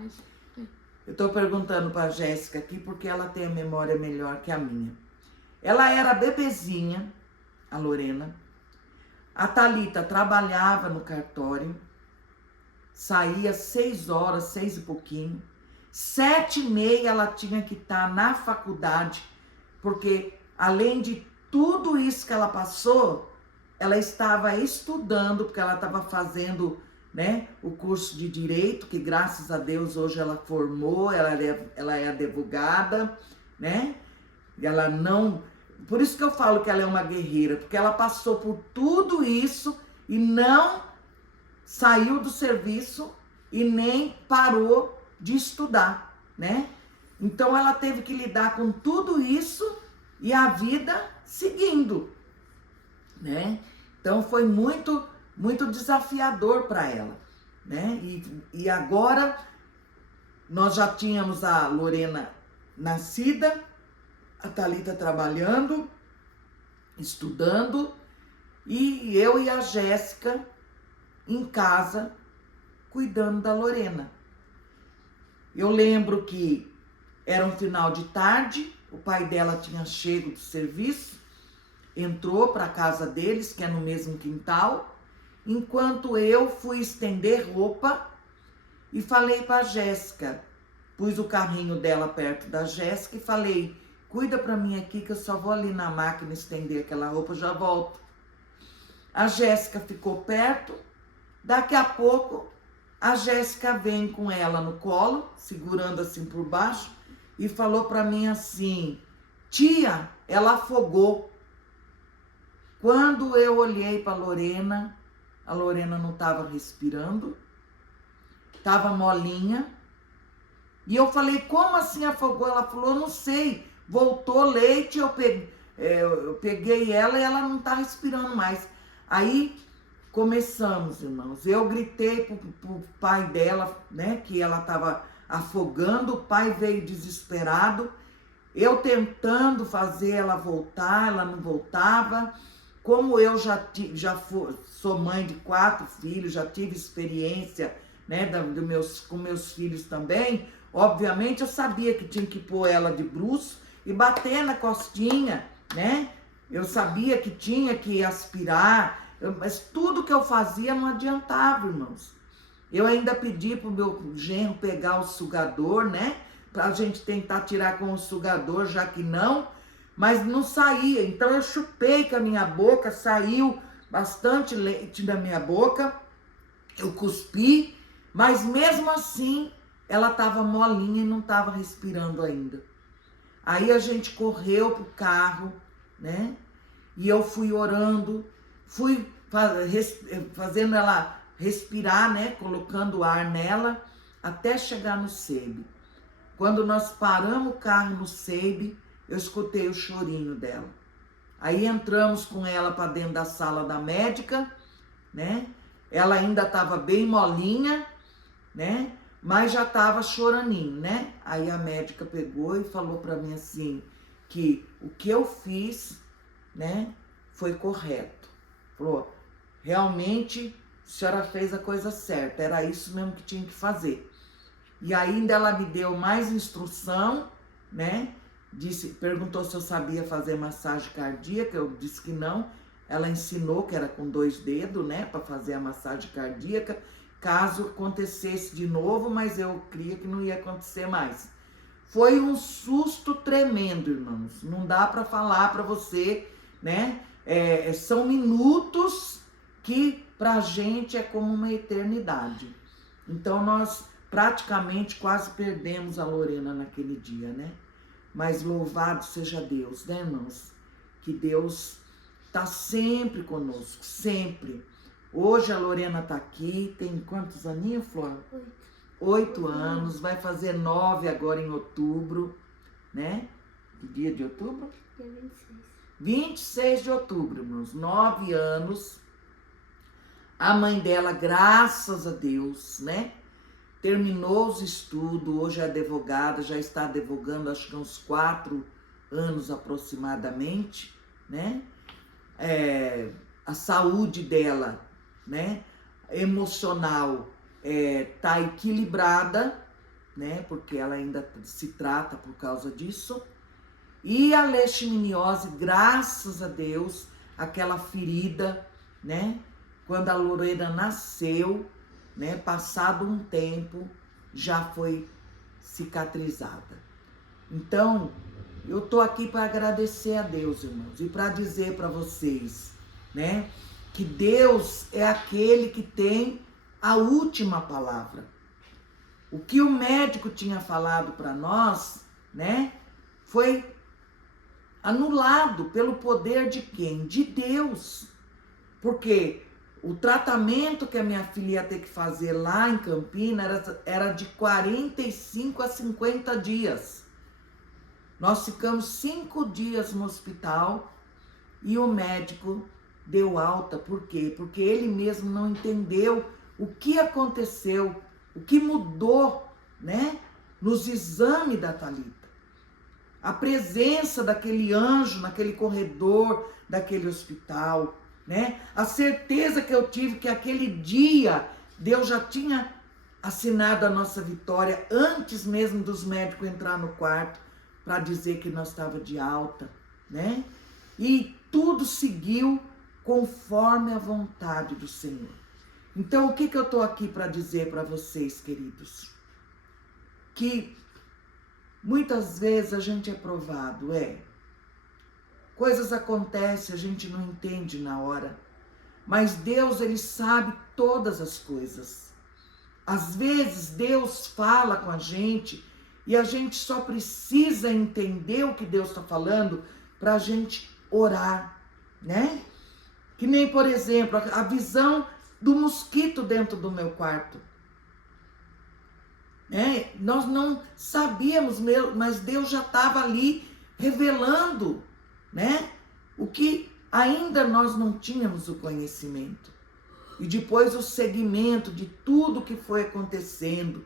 Eu estou perguntando para a Jéssica aqui porque ela tem a memória melhor que a minha. Ela era bebezinha, a Lorena. A Thalita trabalhava no cartório. Saía 6 horas, 6 e pouquinho. 7h30 ela tinha que estar na faculdade, porque além de tudo isso que ela passou, ela estava estudando, porque ela estava fazendo, né, o curso de Direito, que graças a Deus hoje ela formou, ela é advogada, né? Ela não... Por isso que eu falo que ela é uma guerreira, porque ela passou por tudo isso e não saiu do serviço e nem parou de estudar, né? Então ela teve que lidar com tudo isso e a vida seguindo, né? Então foi muito desafiador para ela, né? E agora nós já tínhamos a Lorena nascida, a Thalita trabalhando, estudando, e eu e a Jéssica em casa cuidando da Lorena. Eu lembro que era um final de tarde, o pai dela tinha chego do serviço, entrou para a casa deles, que é no mesmo quintal, enquanto eu fui estender roupa e falei para a Jéssica, pus o carrinho dela perto da Jéssica e falei, cuida para mim aqui que eu só vou ali na máquina estender aquela roupa, já volto. A Jéssica ficou perto, daqui a pouco a Jéssica vem com ela no colo, segurando assim por baixo, e falou para mim assim, tia, ela afogou. Quando eu olhei para a Lorena não estava respirando, estava molinha. E eu falei, como assim afogou? Ela falou, não sei, voltou leite, eu peguei ela e ela não está respirando mais. Aí começamos, irmãos. Eu gritei pro pai dela, né, que ela estava afogando, o pai veio desesperado. Eu tentando fazer ela voltar, ela não voltava. Como eu sou mãe de 4 filhos, já tive experiência, né, com meus filhos também, obviamente eu sabia que tinha que pôr ela de bruços e bater na costinha, né? Eu sabia que tinha que aspirar, mas tudo que eu fazia não adiantava, irmãos. Eu ainda pedi pro meu genro pegar o sugador, né? Pra gente tentar tirar com o sugador, já que não, mas não saía. Então eu chupei com a minha boca, saiu bastante leite da minha boca, eu cuspi, mas mesmo assim ela estava molinha e não estava respirando ainda. Aí a gente correu pro carro, né? E eu fui orando, fui fazendo ela respirar, né? Colocando ar nela, até chegar no SEIB. Quando nós paramos o carro no SEIB, eu escutei o chorinho dela. Aí entramos com ela para dentro da sala da médica, né? Ela ainda estava bem molinha, né? Mas já estava choraninho, né? Aí a médica pegou e falou para mim assim, que o que eu fiz, né, foi correto. Falou, realmente a senhora fez a coisa certa, era isso mesmo que tinha que fazer. E ainda ela me deu mais instrução, né? Perguntou se eu sabia fazer massagem cardíaca, eu disse que não. Ela ensinou que era com 2 dedos, né, para fazer a massagem cardíaca, caso acontecesse de novo, mas eu cria que não ia acontecer mais. Foi um susto tremendo, irmãos. Não dá para falar para você, né? São minutos que pra gente é como uma eternidade. Então nós praticamente quase perdemos a Lorena naquele dia, né? Mas louvado seja Deus, né, irmãos? Que Deus tá sempre conosco, sempre. Hoje a Lorena tá aqui, tem quantos aninhos, Flor? 8 anos, vai fazer 9 agora em outubro, né? Que dia de outubro? Dia 26. 26 de outubro, irmãos, 9 anos. A mãe dela, graças a Deus, né? Terminou os estudos, hoje é advogada, já está advogando acho que uns 4 anos aproximadamente, né? A saúde dela, né, emocional, tá equilibrada, né, porque ela ainda se trata por causa disso. E a leishmaniose, graças a Deus, aquela ferida, né, quando a Lorena nasceu, né, passado um tempo, já foi cicatrizada. Então, eu tô aqui para agradecer a Deus, irmãos, e para dizer para vocês, né, que Deus é aquele que tem a última palavra. O que o médico tinha falado para nós, né, foi anulado pelo poder de quem? De Deus. Porque o tratamento que a minha filha ia ter que fazer lá em Campinas era de 45 a 50 dias. Nós ficamos 5 dias no hospital e o médico deu alta. Por quê? Porque ele mesmo não entendeu o que aconteceu, o que mudou, né, nos exames da Thalita. A presença daquele anjo naquele corredor daquele hospital, né? A certeza que eu tive que aquele dia Deus já tinha assinado a nossa vitória antes mesmo dos médicos entrar no quarto para dizer que nós estava de alta, né? E tudo seguiu conforme a vontade do Senhor. Então, o que eu estou aqui para dizer para vocês, queridos? Que muitas vezes a gente é provado, coisas acontecem, a gente não entende na hora, mas Deus, Ele sabe todas as coisas. Às vezes Deus fala com a gente e a gente só precisa entender o que Deus está falando para a gente orar, né? Que nem, por exemplo, a visão do mosquito dentro do meu quarto. Nós não sabíamos, mas Deus já estava ali revelando, né? O que ainda nós não tínhamos o conhecimento. E depois o segmento de tudo que foi acontecendo.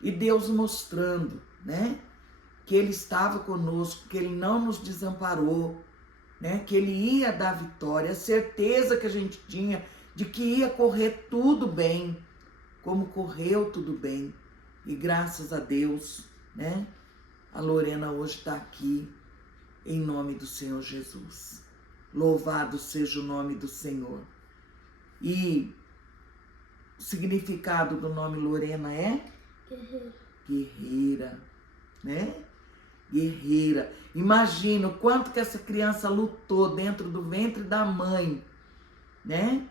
E Deus mostrando, né? Que Ele estava conosco, que Ele não nos desamparou, né? Que Ele ia dar vitória. A certeza que a gente tinha de que ia correr tudo bem, como correu tudo bem. E graças a Deus, né? A Lorena hoje está aqui, em nome do Senhor Jesus. Louvado seja o nome do Senhor. E o significado do nome Lorena é? Guerreira, né? Guerreira. Imagina o quanto que essa criança lutou dentro do ventre da mãe, né?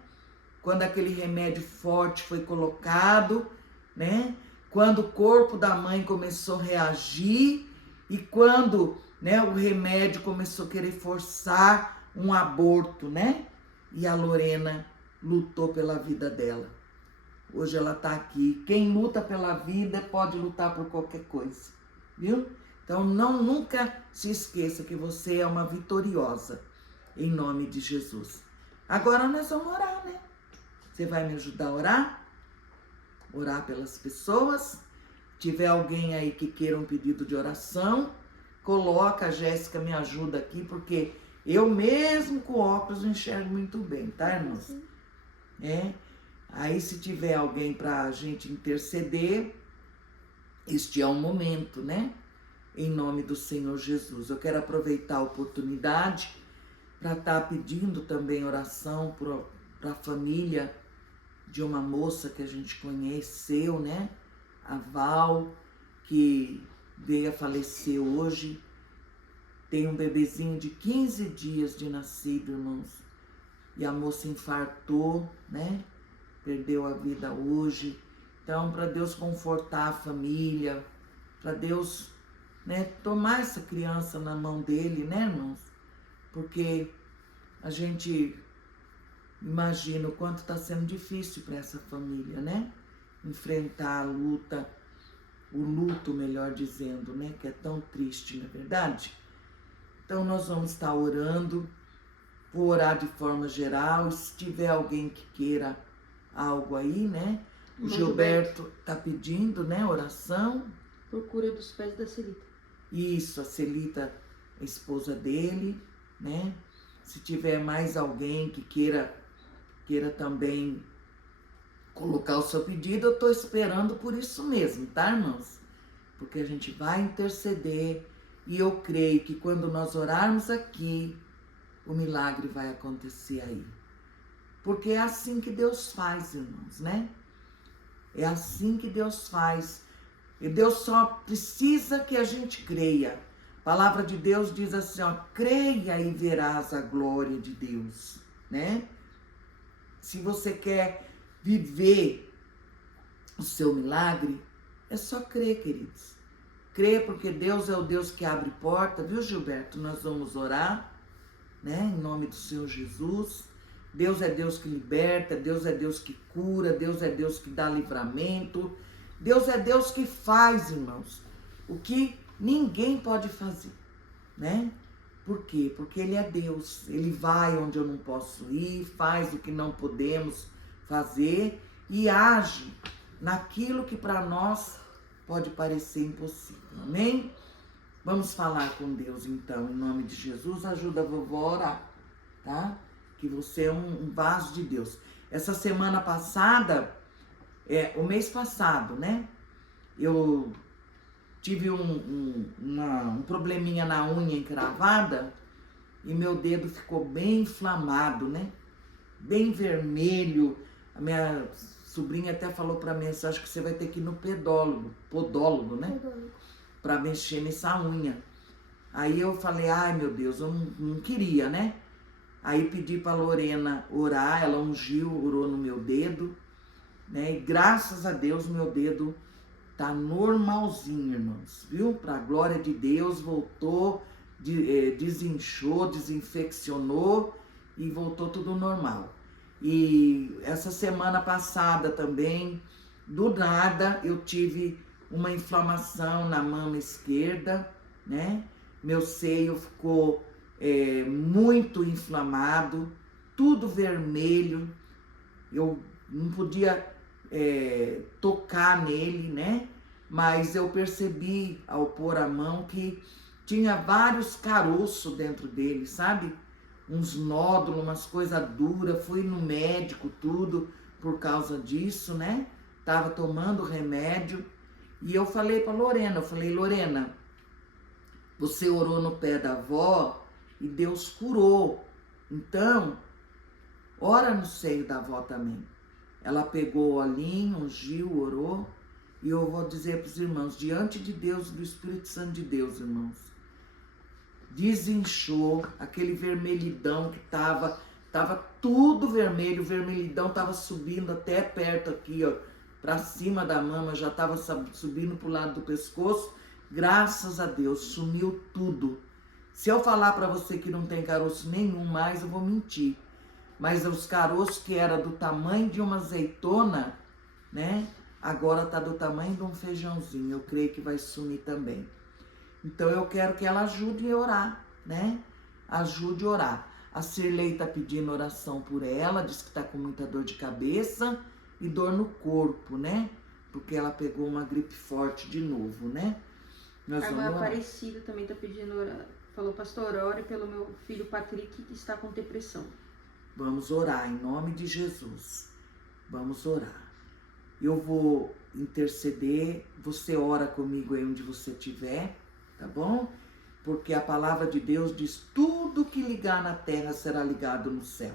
Quando aquele remédio forte foi colocado, né? Quando o corpo da mãe começou a reagir e quando, né, o remédio começou a querer forçar um aborto, né? E a Lorena lutou pela vida dela. Hoje ela está aqui. Quem luta pela vida pode lutar por qualquer coisa, viu? Então nunca se esqueça que você é uma vitoriosa, em nome de Jesus. Agora nós vamos orar, né? Você vai me ajudar a orar? Orar pelas pessoas. Tiver alguém aí que queira um pedido de oração, coloca. A Jéssica me ajuda aqui, porque eu mesmo com óculos não enxergo muito bem, tá, irmãos? Aí se tiver alguém pra gente interceder, este é o momento, né? Em nome do Senhor Jesus. Eu quero aproveitar a oportunidade para estar pedindo também oração para a família de uma moça que a gente conheceu, né? A Val, que veio a falecer hoje. Tem um bebezinho de 15 dias de nascido, irmãos. E a moça infartou, né? Perdeu a vida hoje. Então, para Deus confortar a família, para Deus, né, tomar essa criança na mão dele, né, irmãos? Porque a gente imagina o quanto está sendo difícil para essa família, né? Enfrentar a luta, o luto, melhor dizendo, né? Que é tão triste, não é verdade? Então, nós vamos estar orando. Vou orar de forma geral. Se tiver alguém que queira algo aí, né? O Gilberto está pedindo, né? Oração. Por cura dos pés da Celita. Isso, a Celita, a esposa dele, né? Se tiver mais alguém que queira também colocar o seu pedido, eu estou esperando por isso mesmo, tá, irmãos? Porque a gente vai interceder e eu creio que quando nós orarmos aqui, o milagre vai acontecer aí. Porque é assim que Deus faz, irmãos, né? É assim que Deus faz. E Deus só precisa que a gente creia. A palavra de Deus diz assim, ó, creia e verás a glória de Deus, né? Se você quer viver o seu milagre, é só crer, queridos. Crer, porque Deus é o Deus que abre porta, viu, Gilberto? Nós vamos orar, né? Em nome do Senhor Jesus. Deus é Deus que liberta, Deus é Deus que cura, Deus é Deus que dá livramento. Deus é Deus que faz, irmãos, o que ninguém pode fazer, né? Por quê? Porque Ele é Deus. Ele vai onde eu não posso ir, faz o que não podemos fazer e age naquilo que para nós pode parecer impossível. Amém? Vamos falar com Deus então, em nome de Jesus. Ajuda a vovó a orar, tá? Que você é um vaso de Deus. Essa semana passada, o mês passado, né? Eu tive um probleminha na unha encravada e meu dedo ficou bem inflamado, né? Bem vermelho. A minha sobrinha até falou para mim, acho que você vai ter que ir no podólogo, né? Para mexer nessa unha. Aí eu falei, ai meu Deus, eu não queria, né? Aí pedi para Lorena orar, ela orou no meu dedo, né? E graças a Deus meu dedo tá normalzinho, irmãos, viu? Para a glória de Deus, voltou, desinchou, desinfeccionou e voltou tudo normal. E essa semana passada também, do nada, eu tive uma inflamação na mama esquerda, né? Meu seio ficou muito inflamado, tudo vermelho, eu não podia tocar nele, né? Mas eu percebi ao pôr a mão que tinha vários caroços dentro dele, sabe? Uns nódulos, umas coisas duras. Fui no médico, tudo por causa disso, né? Tava tomando remédio. E eu falei pra Lorena, Lorena, você orou no pé da avó e Deus curou. Então, ora no seio da avó também. Ela pegou o olhinho, ungiu, orou. E eu vou dizer para os irmãos, diante de Deus, do Espírito Santo de Deus, irmãos, desinchou aquele vermelhidão que tava tudo vermelho, o vermelhidão tava subindo até perto aqui, ó, para cima da mama, já tava subindo pro lado do pescoço. Graças a Deus, sumiu tudo. Se eu falar para você que não tem caroço nenhum mais, eu vou mentir. Mas os caroços que era do tamanho de uma azeitona, né? Agora tá do tamanho de um feijãozinho. Eu creio que vai sumir também. Então eu quero que ela ajude a orar, né? Ajude a orar. A Cirlei tá pedindo oração por ela, diz que tá com muita dor de cabeça e dor no corpo, né? Porque ela pegou uma gripe forte de novo, né? A irmã Aparecida também tá pedindo orar. Falou, pastor, ore pelo meu filho Patrick, que está com depressão. Vamos orar em nome de Jesus. Vamos orar. Eu vou interceder, você ora comigo aí onde você estiver, tá bom? Porque a palavra de Deus diz, tudo que ligar na terra será ligado no céu.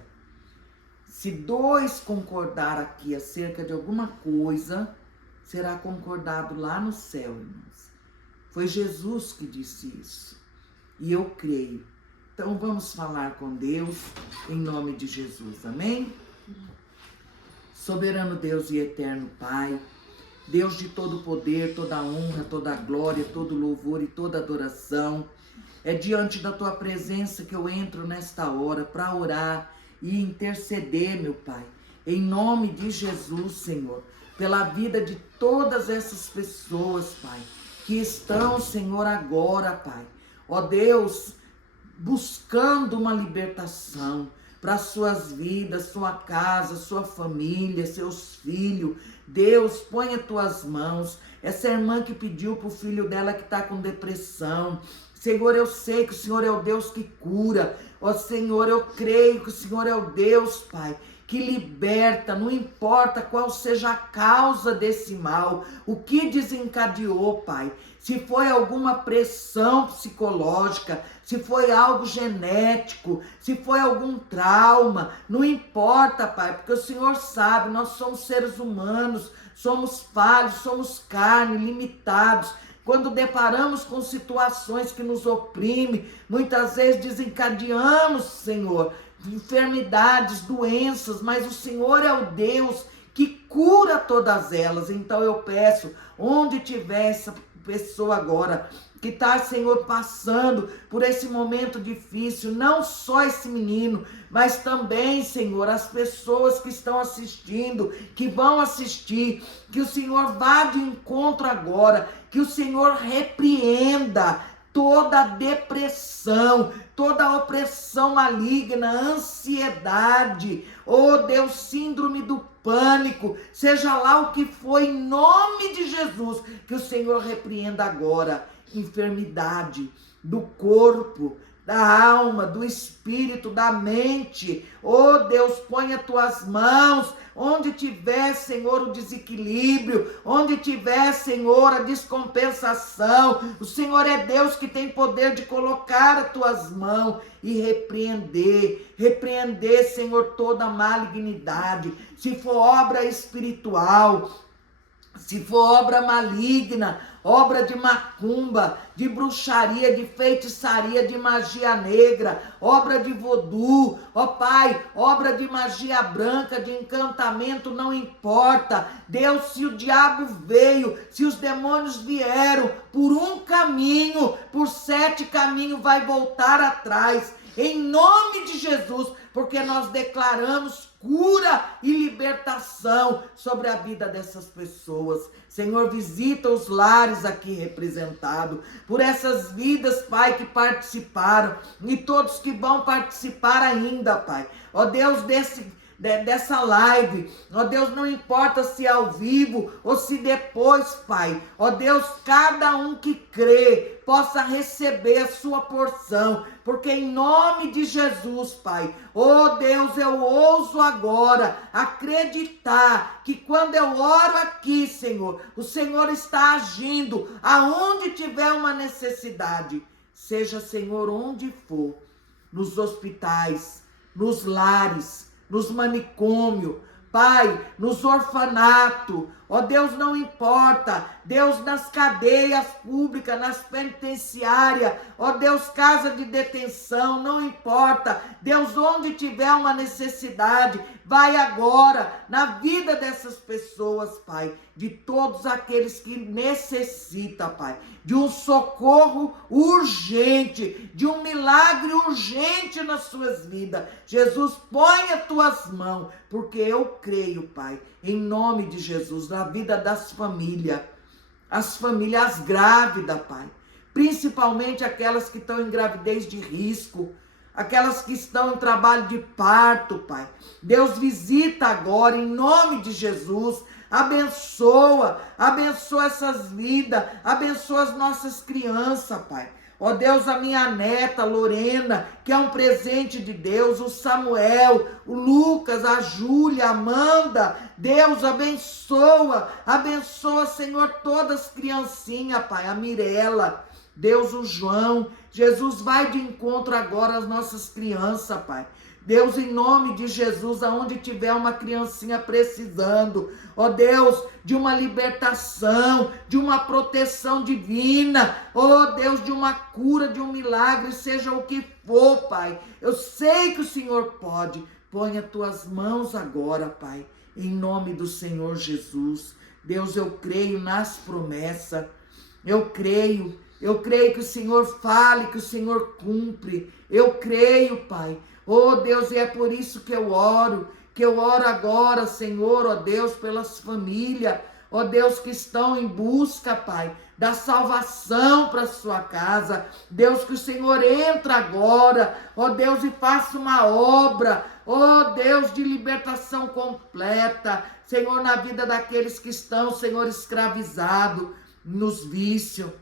Se dois concordar aqui acerca de alguma coisa, será concordado lá no céu, irmãos. Foi Jesus que disse isso. E eu creio. Então vamos falar com Deus em nome de Jesus, amém? Soberano Deus e eterno Pai, Deus de todo poder, toda honra, toda glória, todo louvor e toda adoração, é diante da Tua presença que eu entro nesta hora para orar e interceder, meu Pai, em nome de Jesus, Senhor, pela vida de todas essas pessoas, Pai, que estão, Senhor, agora, Pai, ó Deus, buscando uma libertação para suas vidas, sua casa, sua família, seus filhos. Deus, põe as tuas mãos. Essa irmã que pediu para o filho dela que está com depressão. Senhor, eu sei que o Senhor é o Deus que cura. Ó Senhor, eu creio que o Senhor é o Deus, Pai, que liberta, não importa qual seja a causa desse mal, o que desencadeou, Pai. Se foi alguma pressão psicológica, se foi algo genético, se foi algum trauma, não importa, Pai, porque o Senhor sabe, nós somos seres humanos, somos falhos, somos carne, limitados. Quando deparamos com situações que nos oprimem, muitas vezes desencadeamos, Senhor, enfermidades, doenças, mas o Senhor é o Deus que cura todas elas. Então eu peço, onde tiver essa pessoa agora que está, Senhor, passando por esse momento difícil, não só esse menino, mas também, Senhor, as pessoas que estão assistindo, que vão assistir, que o Senhor vá de encontro agora, que o Senhor repreenda toda depressão, toda opressão maligna, ansiedade, oh Deus, síndrome do pânico, seja lá o que for, em nome de Jesus, que o Senhor repreenda agora. Enfermidade do corpo, da alma, do espírito, da mente. Oh Deus, põe as tuas mãos onde tiver, Senhor, o desequilíbrio, onde tiver, Senhor, a descompensação. O Senhor é Deus que tem poder de colocar as tuas mãos e repreender, Senhor, toda malignidade. Se for obra espiritual, se for obra maligna, obra de macumba, de bruxaria, de feitiçaria, de magia negra, obra de vodu, ó Pai, obra de magia branca, de encantamento, não importa. Deus, se o diabo veio, se os demônios vieram por um caminho, por 7 caminhos vai voltar atrás. Em nome de Jesus, porque nós declaramos cura e libertação sobre a vida dessas pessoas. Senhor, visita os lares aqui representados, por essas vidas, Pai, que participaram e todos que vão participar ainda, Pai. Ó Deus, dessa live, ó Deus, não importa se é ao vivo ou se depois, Pai, ó Deus, cada um que crê possa receber a sua porção, porque em nome de Jesus, Pai, ó Deus, eu ouso agora acreditar que quando eu oro aqui, Senhor, o Senhor está agindo aonde tiver uma necessidade, seja, Senhor, onde for, nos hospitais, nos lares, nos manicômios, Pai, nos orfanatos, ó Deus, não importa, Deus, nas cadeias públicas, nas penitenciárias, ó Deus, casa de detenção, não importa, Deus, onde tiver uma necessidade, vai agora na vida dessas pessoas, Pai, de todos aqueles que necessitam, Pai, de um socorro urgente, de um milagre urgente nas suas vidas. Jesus, põe as tuas mãos, porque eu creio, Pai, em nome de Jesus, na vida das famílias, as famílias grávidas, Pai, principalmente aquelas que estão em gravidez de risco, aquelas que estão em trabalho de parto, Pai. Deus, visita agora, em nome de Jesus, abençoa essas vidas, abençoa as nossas crianças, Pai. Ó Deus, a minha neta Lorena, que é um presente de Deus, o Samuel, o Lucas, a Júlia, a Amanda, Deus, abençoa, Senhor, todas as criancinhas, Pai, a Mirella, Deus, o João, Jesus, vai de encontro agora às nossas crianças, Pai. Deus, em nome de Jesus, aonde tiver uma criancinha precisando, ó Deus, de uma libertação, de uma proteção divina, ó Deus, de uma cura, de um milagre, seja o que for, Pai. Eu sei que o Senhor pode. Põe as tuas mãos agora, Pai, em nome do Senhor Jesus. Deus, eu creio nas promessas, eu creio que o Senhor fale, que o Senhor cumpre, eu creio, Pai. Oh Deus, e é por isso que eu oro agora, Senhor, ó Deus, pelas famílias, ó Deus, que estão em busca, Pai, da salvação para sua casa. Deus, que o Senhor entra agora, ó Deus, e faça uma obra, ó Deus, de libertação completa, Senhor, na vida daqueles que estão, Senhor, escravizados nos vícios,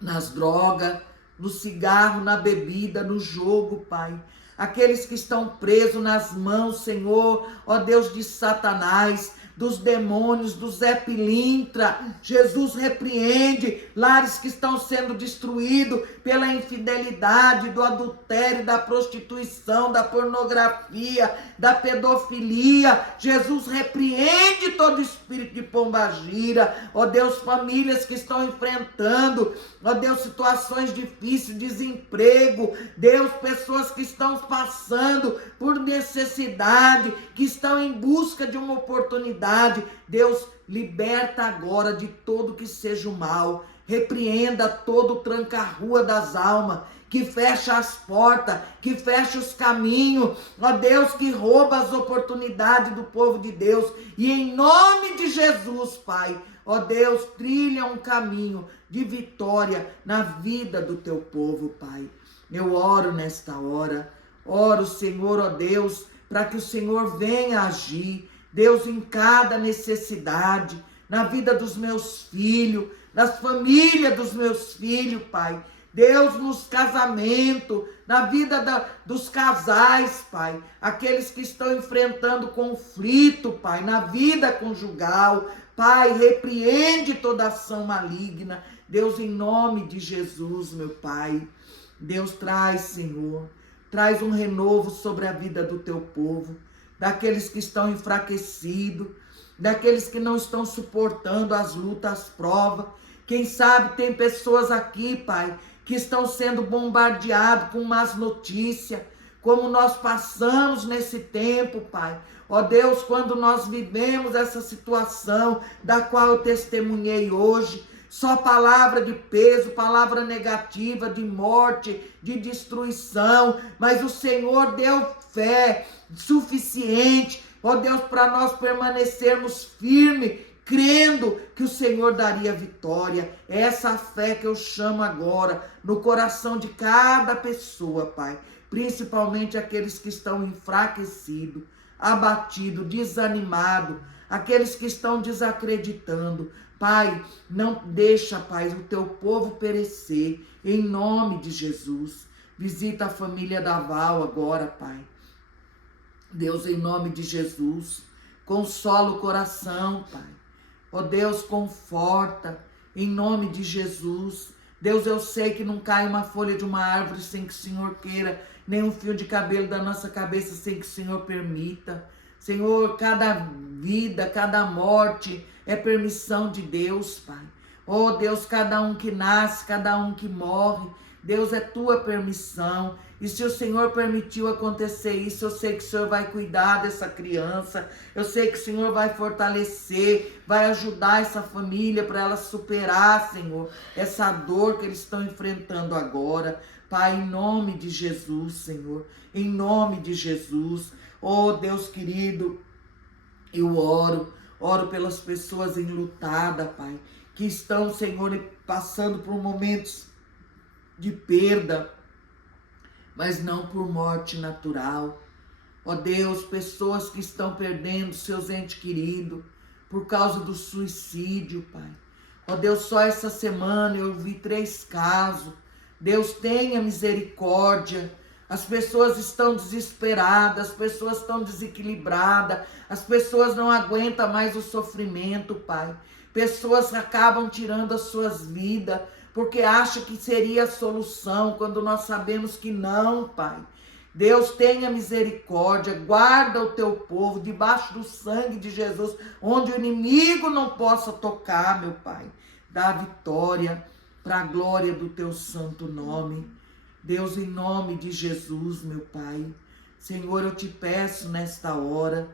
nas drogas, no cigarro, na bebida, no jogo, Pai. Aqueles que estão presos nas mãos, Senhor, ó Deus, de Satanás, dos demônios, do Zé Pilintra. Jesus, repreende lares que estão sendo destruídos pela infidelidade, do adultério, da prostituição, da pornografia, da pedofilia. Jesus, repreende todo espírito de pombagira. Ó Deus, famílias que estão enfrentando, ó Deus, situações difíceis, desemprego. Deus, pessoas que estão passando por necessidade, que estão em busca de uma oportunidade. Deus, liberta agora de todo que seja o mal, repreenda todo o tranca-rua das almas, que fecha as portas, que fecha os caminhos, ó Deus, que rouba as oportunidades do povo de Deus. E em nome de Jesus, Pai, ó Deus, trilha um caminho de vitória na vida do teu povo, Pai. Eu oro nesta hora, oro, Senhor, ó Deus, para que o Senhor venha agir, Deus, em cada necessidade, na vida dos meus filhos, nas famílias dos meus filhos, Pai. Deus, nos casamentos, na vida dos casais, Pai. Aqueles que estão enfrentando conflito, Pai, na vida conjugal. Pai, repreende toda ação maligna. Deus, em nome de Jesus, meu Pai. Deus, traz, Senhor, traz um renovo sobre a vida do teu povo, daqueles que estão enfraquecidos, daqueles que não estão suportando as lutas, as provas. Quem sabe tem pessoas aqui, Pai, que estão sendo bombardeados com más notícias, como nós passamos nesse tempo, Pai. Ó Deus, quando nós vivemos essa situação da qual eu testemunhei hoje, só palavra de peso, palavra negativa, de morte, de destruição, mas o Senhor deu fé suficiente, ó Deus, para nós permanecermos firmes, crendo que o Senhor daria vitória. É essa fé que eu chamo agora no coração de cada pessoa, Pai, principalmente aqueles que estão enfraquecidos, abatidos, desanimados, aqueles que estão desacreditando. Pai, não deixa, Pai, o teu povo perecer, em nome de Jesus. Visita a família da Val agora, Pai. Deus, em nome de Jesus, consola o coração, Pai. Ó Deus, conforta, em nome de Jesus. Deus, eu sei que não cai uma folha de uma árvore sem que o Senhor queira, nem um fio de cabelo da nossa cabeça sem que o Senhor permita. Senhor, cada vida, cada morte é permissão de Deus, Pai. Oh Deus, cada um que nasce, cada um que morre, Deus, é tua permissão. E se o Senhor permitiu acontecer isso, eu sei que o Senhor vai cuidar dessa criança. Eu sei que o Senhor vai fortalecer, vai ajudar essa família para ela superar, Senhor, essa dor que eles estão enfrentando agora. Pai, em nome de Jesus, Senhor, em nome de Jesus. Oh Deus querido, eu oro pelas pessoas enlutadas, Pai, que estão, Senhor, passando por momentos de perda, mas não por morte natural. Ó Deus, pessoas que estão perdendo seus entes queridos por causa do suicídio, Pai. Ó Deus, só essa semana eu vi 3 casos. Deus, tenha misericórdia. As pessoas estão desesperadas, as pessoas estão desequilibradas, as pessoas não aguentam mais o sofrimento, Pai. Pessoas acabam tirando as suas vidas porque acham que seria a solução, quando nós sabemos que não, Pai. Deus, tenha misericórdia, guarda o teu povo debaixo do sangue de Jesus, onde o inimigo não possa tocar, meu Pai. Dá vitória para a glória do teu santo nome. Deus, em nome de Jesus, meu Pai, Senhor, eu te peço nesta hora,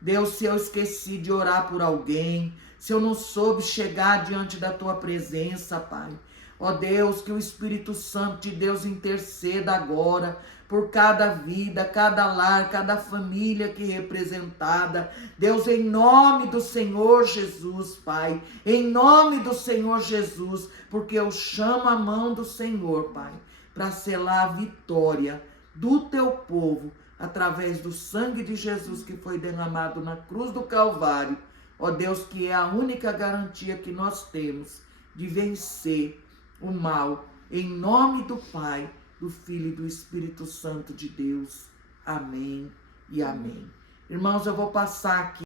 Deus, se eu esqueci de orar por alguém, se eu não soube chegar diante da tua presença, Pai, ó Deus, que o Espírito Santo de Deus interceda agora por cada vida, cada lar, cada família aqui representada. Deus, em nome do Senhor Jesus, Pai, em nome do Senhor Jesus, porque eu chamo a mão do Senhor, Pai, para selar a vitória do teu povo, através do sangue de Jesus que foi derramado na cruz do Calvário. Ó Deus, que é a única garantia que nós temos de vencer o mal, em nome do Pai, do Filho e do Espírito Santo de Deus. Amém e amém. Irmãos, eu vou passar aqui